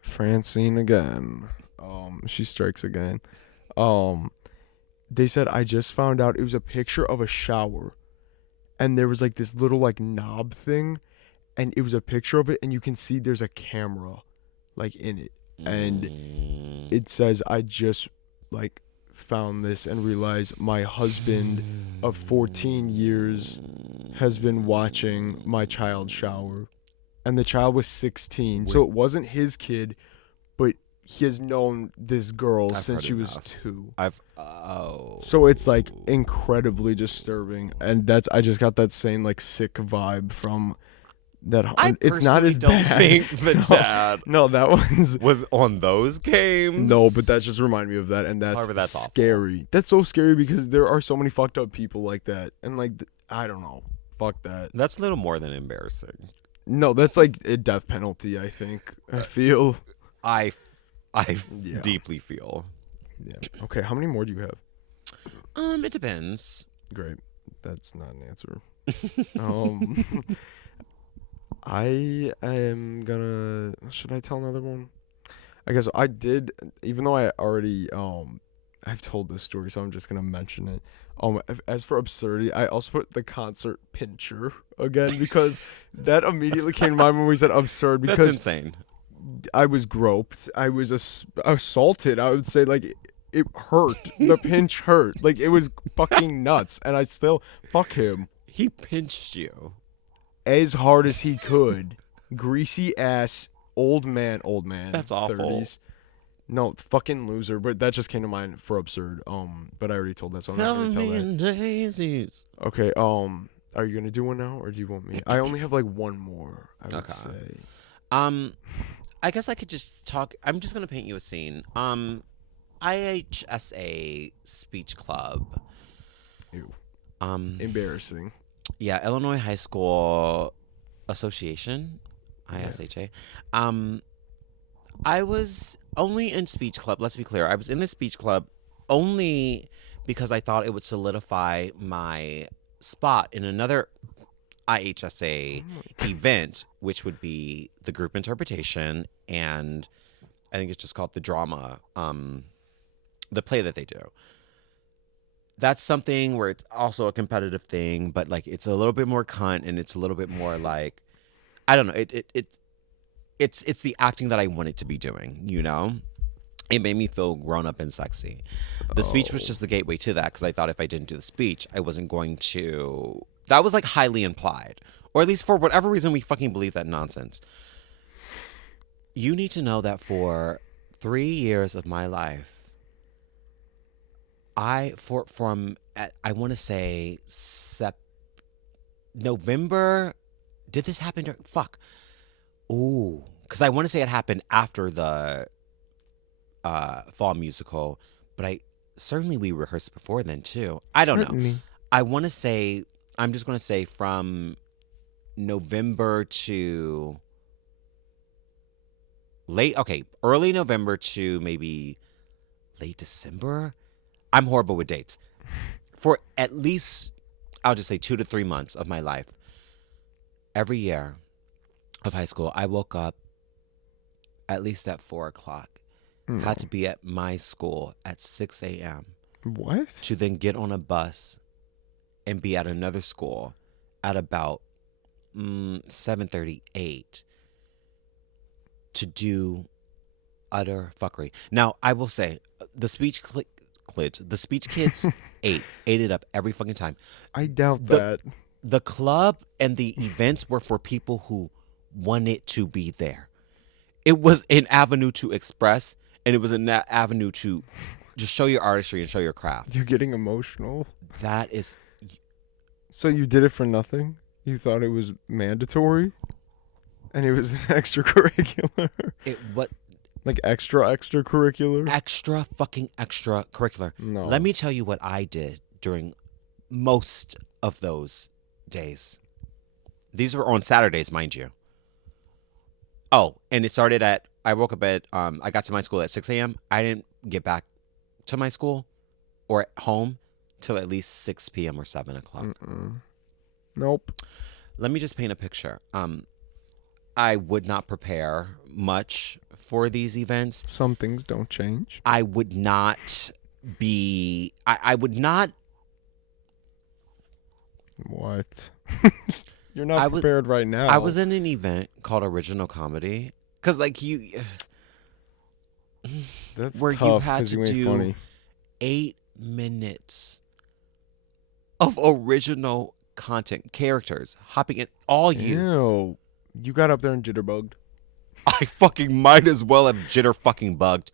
Francine again. She strikes again. Um, they said I just found out it was a picture of a shower, and there was like this little like knob thing, and it was a picture of it, and you can see there's a camera, like in it, and it says I just like found this and realized my husband of 14 years has been watching my child shower, and the child was 16, so it wasn't his kid, but he has known this girl I've since heard she was enough. 2. Oh. So it's like incredibly disturbing, and I just got that same like sick vibe from that. I It's not as don't bad. think the No, dad No, that one's was on those games. no, but that just reminded me of that, and that's However, that's awful. scary. That's so scary because there are so many fucked up people like that, and like I don't know, fuck that. That's a little more than embarrassing. No, that's like a death penalty. I think. I feel. I Yeah. deeply feel. Yeah. Okay. How many more do you have? It depends. Great. That's not an answer. um, I am gonna. Should I tell another one? I guess I did. Even though I already I've told this story, so I'm just gonna mention it. As for absurdity, I also put the concert pincher again because that immediately came to mind when we said absurd. That's Because insane. I was groped. I was assaulted. I would say like it hurt. The pinch hurt. Like it was fucking nuts. And I still fuck him He pinched you. as hard as he could. Greasy ass old man. That's awful. 30s. No, fucking loser. But that just came to mind for absurd. But I already told that, so I'm not gonna tell that. Daisies. Okay. Are you gonna do one now, or do you want me? I only have like one more. I would Okay. say. I guess I could just talk. I'm just gonna paint you a scene. IHSA speech club. Ew. Um, Embarrassing. yeah, Illinois High School Association, ISHA. I was only in speech club. Let's be clear. I was in the speech club only because I thought it would solidify my spot in another IHSA event, which would be the group interpretation, and I think it's just called the drama, the play that they do. That's something where it's also a competitive thing, but like it's a little bit more cunt and it's a little bit more like, I don't know. It's the acting that I wanted to be doing, you know? It made me feel grown up and sexy. The speech was just the gateway to that because I thought if I didn't do the speech, I wasn't going to. That was like highly implied. Or at least for whatever reason, we fucking believe that nonsense. You need to know that for 3 years of my life, I want to say November. Did this happen during? Fuck. Ooh, because I want to say it happened after the fall musical, but we rehearsed before then too. I don't know. Certainly. I want to say I'm just going to say from November to early November to maybe late December. I'm horrible with dates. For at least, I'll just say 2 to 3 months of my life, every year of high school, I woke up at least at 4 o'clock. Had to be at my school at 6 a.m. What? to then get on a bus and be at another school at about 7:38 to do utter fuckery. Now, I will say, the speech kids ate it up every fucking time. I doubt that. The club and the events were for people who wanted to be there. It was an avenue to express, and it was an avenue to just show your artistry and show your craft. You're getting emotional. That is, So you did it for nothing? You thought it was mandatory? And it was an extracurricular. It what Like extracurricular? extra fucking extracurricular. No. Let me tell you what I did during most of those days. These were on Saturdays, mind you. Oh, and it started at I woke up at I got to my school at 6 a.m. I didn't get back to my school or at home till at least 6 p.m. or 7 o'clock. Nope. Let me just paint a picture. I would not prepare much for these events. Some things don't change. I would not be. I would not. What? You're not prepared right now. I was in an event called Original Comedy because, like, That's where tough you had 'cause to you ain't do funny. 8 minutes of original content, characters hopping in, all you. Ew. You got up there and jitterbugged. I fucking might as well have jitter fucking bugged.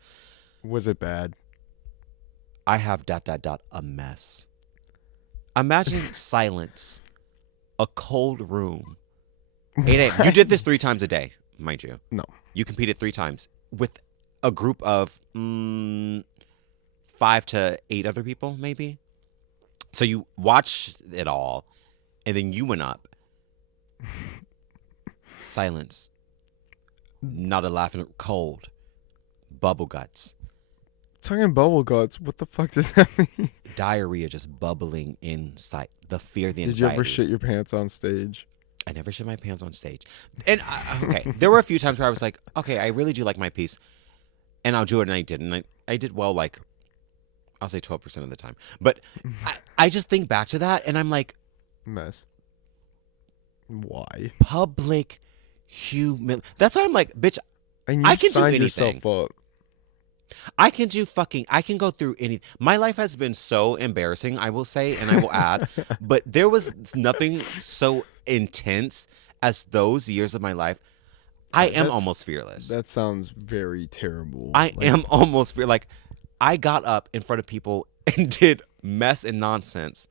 Was it bad? I have ... a mess. Imagine silence, a cold room. 8 a.m. You did this 3 times a day, mind you. No. You competed 3 times with a group of 5 to 8 other people, maybe. So you watched it all, and then you went up. Silence. Not a laughing. Cold. Bubble guts. Talking bubble guts, what the fuck does that mean? Diarrhea just bubbling inside. The fear, the anxiety. Did you ever shit your pants on stage? I never shit my pants on stage. And, okay, there were a few times where I was like, okay, I really do like my piece. And I'll do it, and I did. And I did well, like, I'll say 12% of the time. But I just think back to that, and I'm like... Mess. Why? Public humility. That's why I'm like, bitch, And you I can do signed anything. yourself up. I can go through any. My life has been so embarrassing, I will say, and I will add, but there was nothing so intense as those years of my life. I am almost fearless. That sounds very terrible. I am almost fearless. Like, I got up in front of people and did mess and nonsense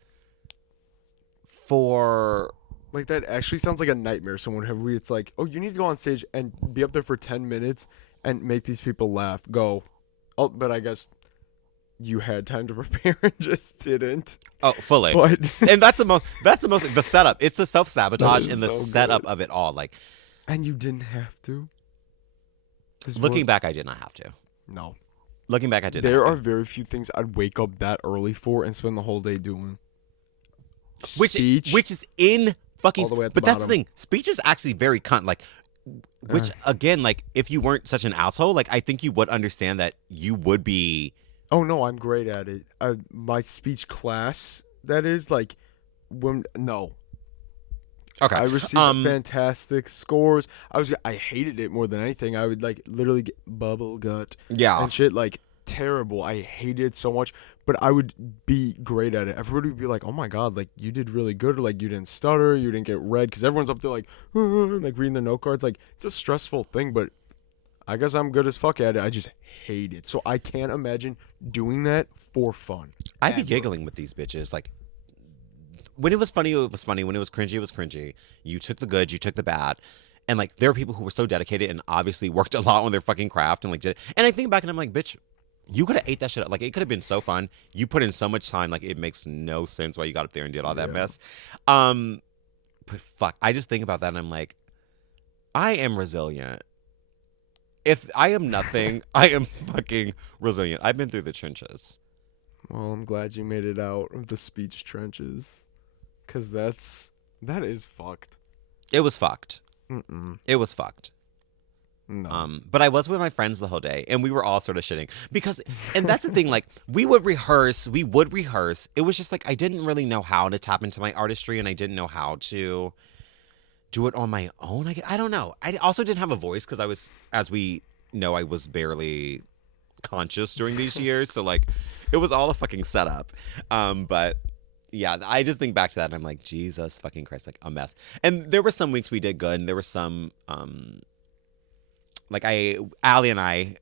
for... Like, that actually sounds like a nightmare. It's like, oh, you need to go on stage and be up there for 10 minutes and make these people laugh. Go. Oh, but I guess you had time to prepare and just didn't. Oh, fully. But And that's the most, the setup. It's the self-sabotage and the so setup good. of it all. Like, and you didn't have to. looking back, I did not have to. No. Looking back, I did There not are have to. very few things I'd wake up that early for and spend the whole day doing. Which is in fucking... All the way at the But that's the bottom. thing. Speech is actually very cunt. Like, which, again, like, if you weren't such an asshole, like, I think you would understand that you would be... Oh, no, I'm great at it. My speech class, that is, like, no. Okay. I received fantastic scores. I hated it more than anything. I would, like, literally get bubble gut Yeah. and shit, like, terrible. I hated it so much, but I would be great at it. Everybody would be like, oh my God, like, you did really good. Or, like, you didn't stutter, you didn't get red, because everyone's up there, like, like, reading their note cards. Like, it's a stressful thing, but I guess I'm good as fuck at it. I just hate it. So I can't imagine doing that for fun. I'd be giggling with these bitches. Like, when it was funny, it was funny. When it was cringy, it was cringy. You took the good, you took the bad. And, like, there are people who were so dedicated and obviously worked a lot on their fucking craft and, like, did it. And I think back and I'm like, bitch, you could have ate that shit up. Like, it could have been so fun. You put in so much time. Like, it makes no sense why you got up there and did all that mess. But fuck, I just think about that and I'm like, I am resilient. If I am nothing, I am fucking resilient. I've been through the trenches. Well, I'm glad you made it out of the speech trenches, because that is fucked. It was fucked. Mm-mm. It was fucked. No. But I was with my friends the whole day, and we were all sort of shitting because, and that's the thing. Like, we would rehearse. It was just like I didn't really know how to tap into my artistry, and I didn't know how to do it on my own. I don't know. I also didn't have a voice because I was, as we know, I was barely conscious during these years. So like, it was all a fucking setup. But yeah, I just think back to that, and I'm like, Jesus fucking Christ, like a mess. And there were some weeks we did good, and there were some. Like Allie and I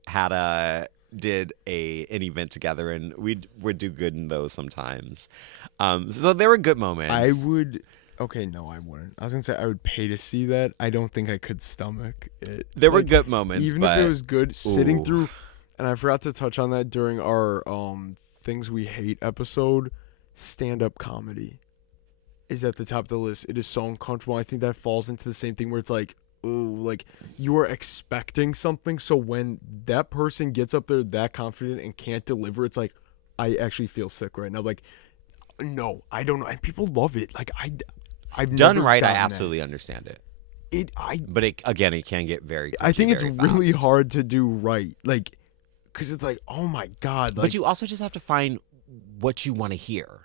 did an event together, and we would do good in those sometimes. So there were good moments. Okay, no, I wouldn't. I was gonna say I would pay to see that. I don't think I could stomach it. There were Like, good moments, even but if it was good, sitting ooh. through. And I forgot to touch on that during our things we hate episode. Stand-up comedy is at the top of the list. It is so uncomfortable. I think that falls into the same thing where it's like, ooh, like you are expecting something, so when that person gets up there that confident and can't deliver, it's like I actually feel sick right now. Like, no, I don't know, and people love it. Like I've Done never right, I gotten absolutely understand it. that. But it can get very. I think it's very really fast. hard to do right, like, because it's like, oh my god, like But you also just have to find what you want to hear.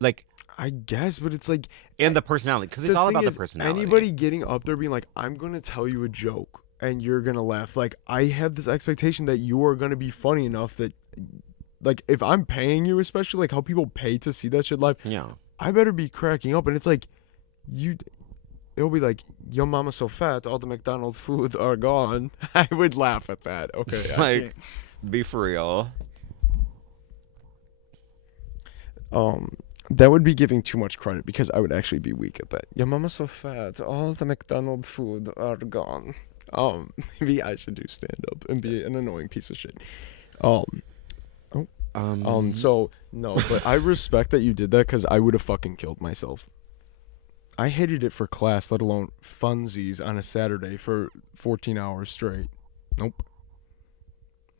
Like, I guess, but it's like, and the personality, because it's the all thing about the is, personality. anybody getting up there being like, I'm gonna tell you a joke and you're gonna laugh. Like, I have this expectation that you are gonna be funny enough that, like, if I'm paying you, especially like how people pay to see that shit live, Yeah. I better be cracking up. And it's like, it'll be like, your mama's so fat, all the McDonald's foods are gone. I would laugh at that. Okay, Like, be for real. That would be giving too much credit because I would actually be weak at that. Your mama's so fat, all the McDonald's food are gone. Maybe I should do stand up and be an annoying piece of shit. So no, but I respect that you did that because I would have fucking killed myself. I hated it for class, let alone funsies on a Saturday for 14 hours straight. Nope.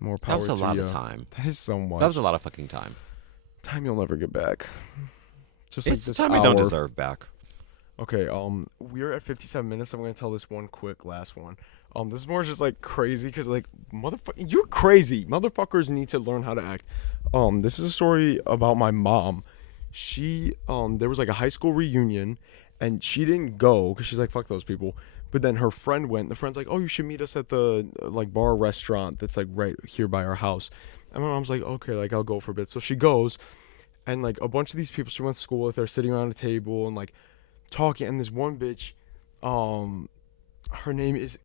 More power That was a to lot ya. of time. That is so much. That was a lot of fucking time. Time you'll never get back. Just It's this time I don't hour. deserve back. Okay, we're at 57 minutes. I'm gonna tell this one quick last one. This is more just like crazy because like you're crazy. Motherfuckers need to learn how to act. This is a story about my mom. She there was like a high school reunion, and she didn't go because she's like, fuck those people. But then her friend went. The friend's like, oh, you should meet us at the like bar restaurant that's like right here by our house. And my mom's like, okay, like I'll go for a bit. So she goes, and like a bunch of these people she went to school with are sitting around a table and like talking. And this one bitch, her name is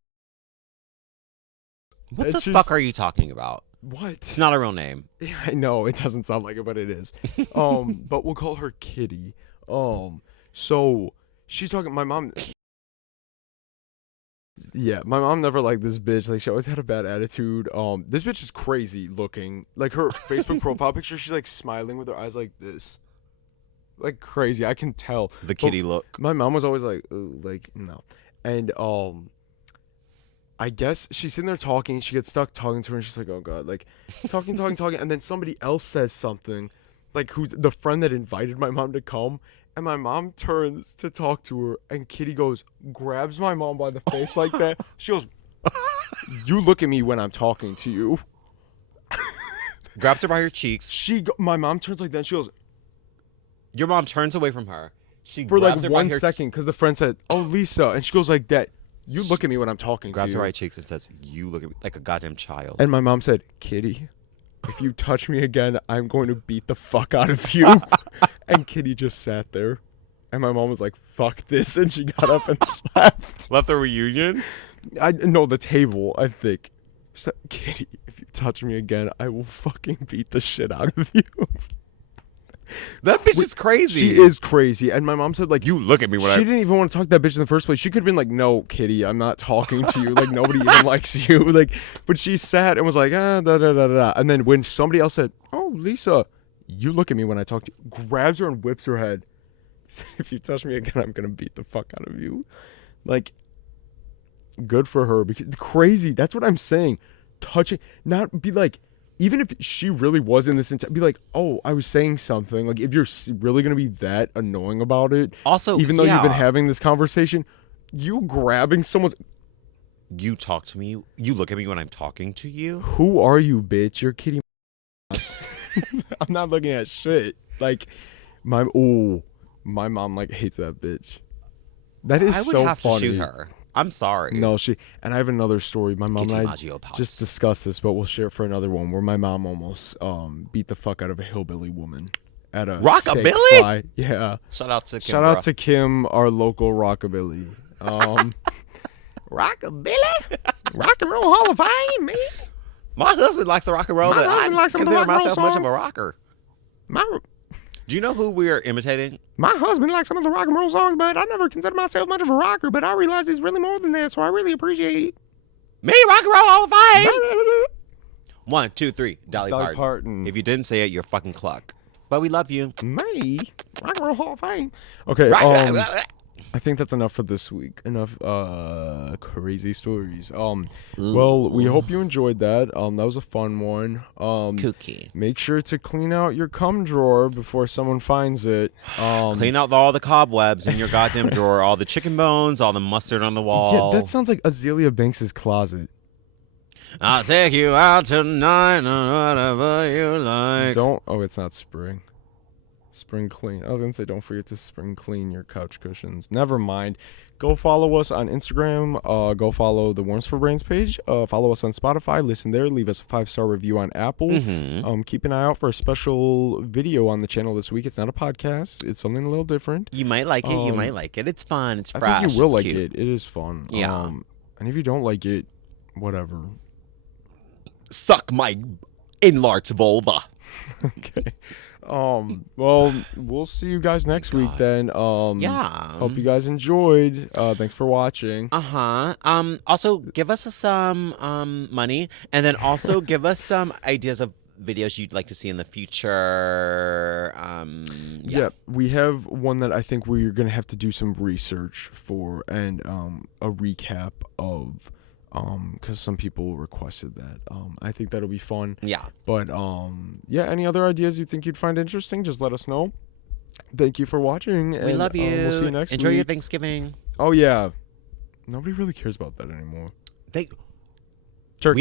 What It's the just- fuck are you talking about? what? It's not a real name. Yeah, I know it doesn't sound like it, but it is. But we'll call her Kitty. So she's talking. My mom. Yeah, my mom never liked this bitch. Like, she always had a bad attitude. This bitch is crazy looking. Like, her Facebook profile picture, she's like smiling with her eyes like this, like crazy. I can tell. The kitty look. My mom was always like, ooh, like no, and I guess she's sitting there talking. She gets stuck talking to her, and she's like, "Oh God!" Like, talking, and then somebody else says something, like who's the friend that invited my mom to come, and my mom turns to talk to her, and Kitty grabs my mom by the face like that. She goes, "You look at me when I'm talking to you." Grabs her by her cheeks. My mom turns like that. And she goes Your mom turns away from her. She for grabs like her by 1 her second because the friend said, "Oh, Lisa," and she goes like that. You look at me when I'm talking to grabs you. her right cheeks and says, "You look at me like a goddamn child." And my mom said, Kitty, if you touch me again, I'm going to beat the fuck out of you. And Kitty just sat there. And my mom was like, fuck this. And she got up and left. Left the reunion. No, the table, I think. She said, Kitty, if you touch me again, I will fucking beat the shit out of you. That bitch is crazy. She is crazy. And my mom said, like, You look at me when she didn't even want to talk to that bitch in the first place. She could have been like, no, Kitty, I'm not talking to you. Like, nobody even likes you. Like, but she sat and was like, da da da da da. And then when somebody else said, oh, Lisa, you look at me when I talk to you, grabs her and whips her head. If you touch me again, I'm gonna beat the fuck out of you. Like, good for her. Because crazy. That's what I'm saying. Touching, not be like, even if she really was in this, be like, oh, I was saying something. Like, if you're really going to be that annoying about it, Also, even though yeah, you've been having this conversation, you grabbing someone's, you talk to me. You look at me when I'm talking to you. who are you, bitch? You're kidding me. I'm not looking at shit. Like, my mom, like, hates that bitch. That is I would so have funny. to shoot her. I'm sorry. No, and I have another story. My mom Kitty and I Maggio Pals. just discussed this, but we'll share it for another one, where my mom almost beat the fuck out of a hillbilly woman at a Rockabilly? steak fry. Yeah. Shout out to Kim. Shout out to Kim, our local rockabilly. Rockabilly. Rock and Roll Hall of Fame, man. My husband likes to rock and roll, My but I husband likes some consider rock and roll myself much of song. a rocker. My, Do you know who we are imitating? My husband likes some of the rock and roll songs, but I never considered myself much of a rocker, but I realize he's really more than that, so I really appreciate Me, rock and roll all the time. 1, 2, 3, Dolly Dolly Parton. Parton. If you didn't say it, you're fucking cluck. But we love you. Me, rock and roll Hall of Fame. Okay, I think that's enough for this week. Enough crazy stories. Well, we hope you enjoyed that. That was a fun one. Kooky. Make sure to clean out your cum drawer before someone finds it. Clean out all the cobwebs in your goddamn drawer, all the chicken bones, all the mustard on the wall. Yeah, that sounds like Azealia Banks's closet. I'll take you out tonight, or whatever you like. It's not spring. Spring clean. I was going to say, don't forget to spring clean your couch cushions. Never mind. Go follow us on Instagram. Go follow the Worms for Brains page. Follow us on Spotify. Listen there. Leave us a 5-star review on Apple. Keep an eye out for a special video on the channel this week. It's not a podcast. It's something a little different. You might like it. You might like it. It's fun. It's fresh. I think you will like cute. it. It is fun. Yeah. And if you don't like it, whatever. Suck my enlarged vulva. Okay. Well, we'll see you guys next week then. Yeah. Hope you guys enjoyed. Thanks for watching. Also give us some money, and then also give us some ideas of videos you'd like to see in the future. Yeah, we have one that I think we're gonna have to do some research for, and a recap of. Because some people requested that. I think that'll be fun. Yeah. But, yeah, any other ideas you think you'd find interesting, just let us know. Thank you for watching. We love you. We'll see you next Enjoy week. your Thanksgiving. Oh, yeah. Nobody really cares about that anymore. We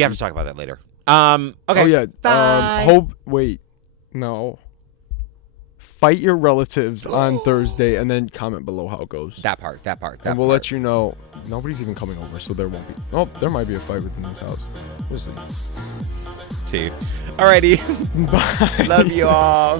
have to talk about that later. Okay. Oh, yeah. Bye. Wait. No. Fight your relatives on Thursday and then comment below how it goes. That part. And we'll let you know. Nobody's even coming over, so there won't be. Oh, there might be a fight within this house. We'll see. Alrighty. Bye. Love you all.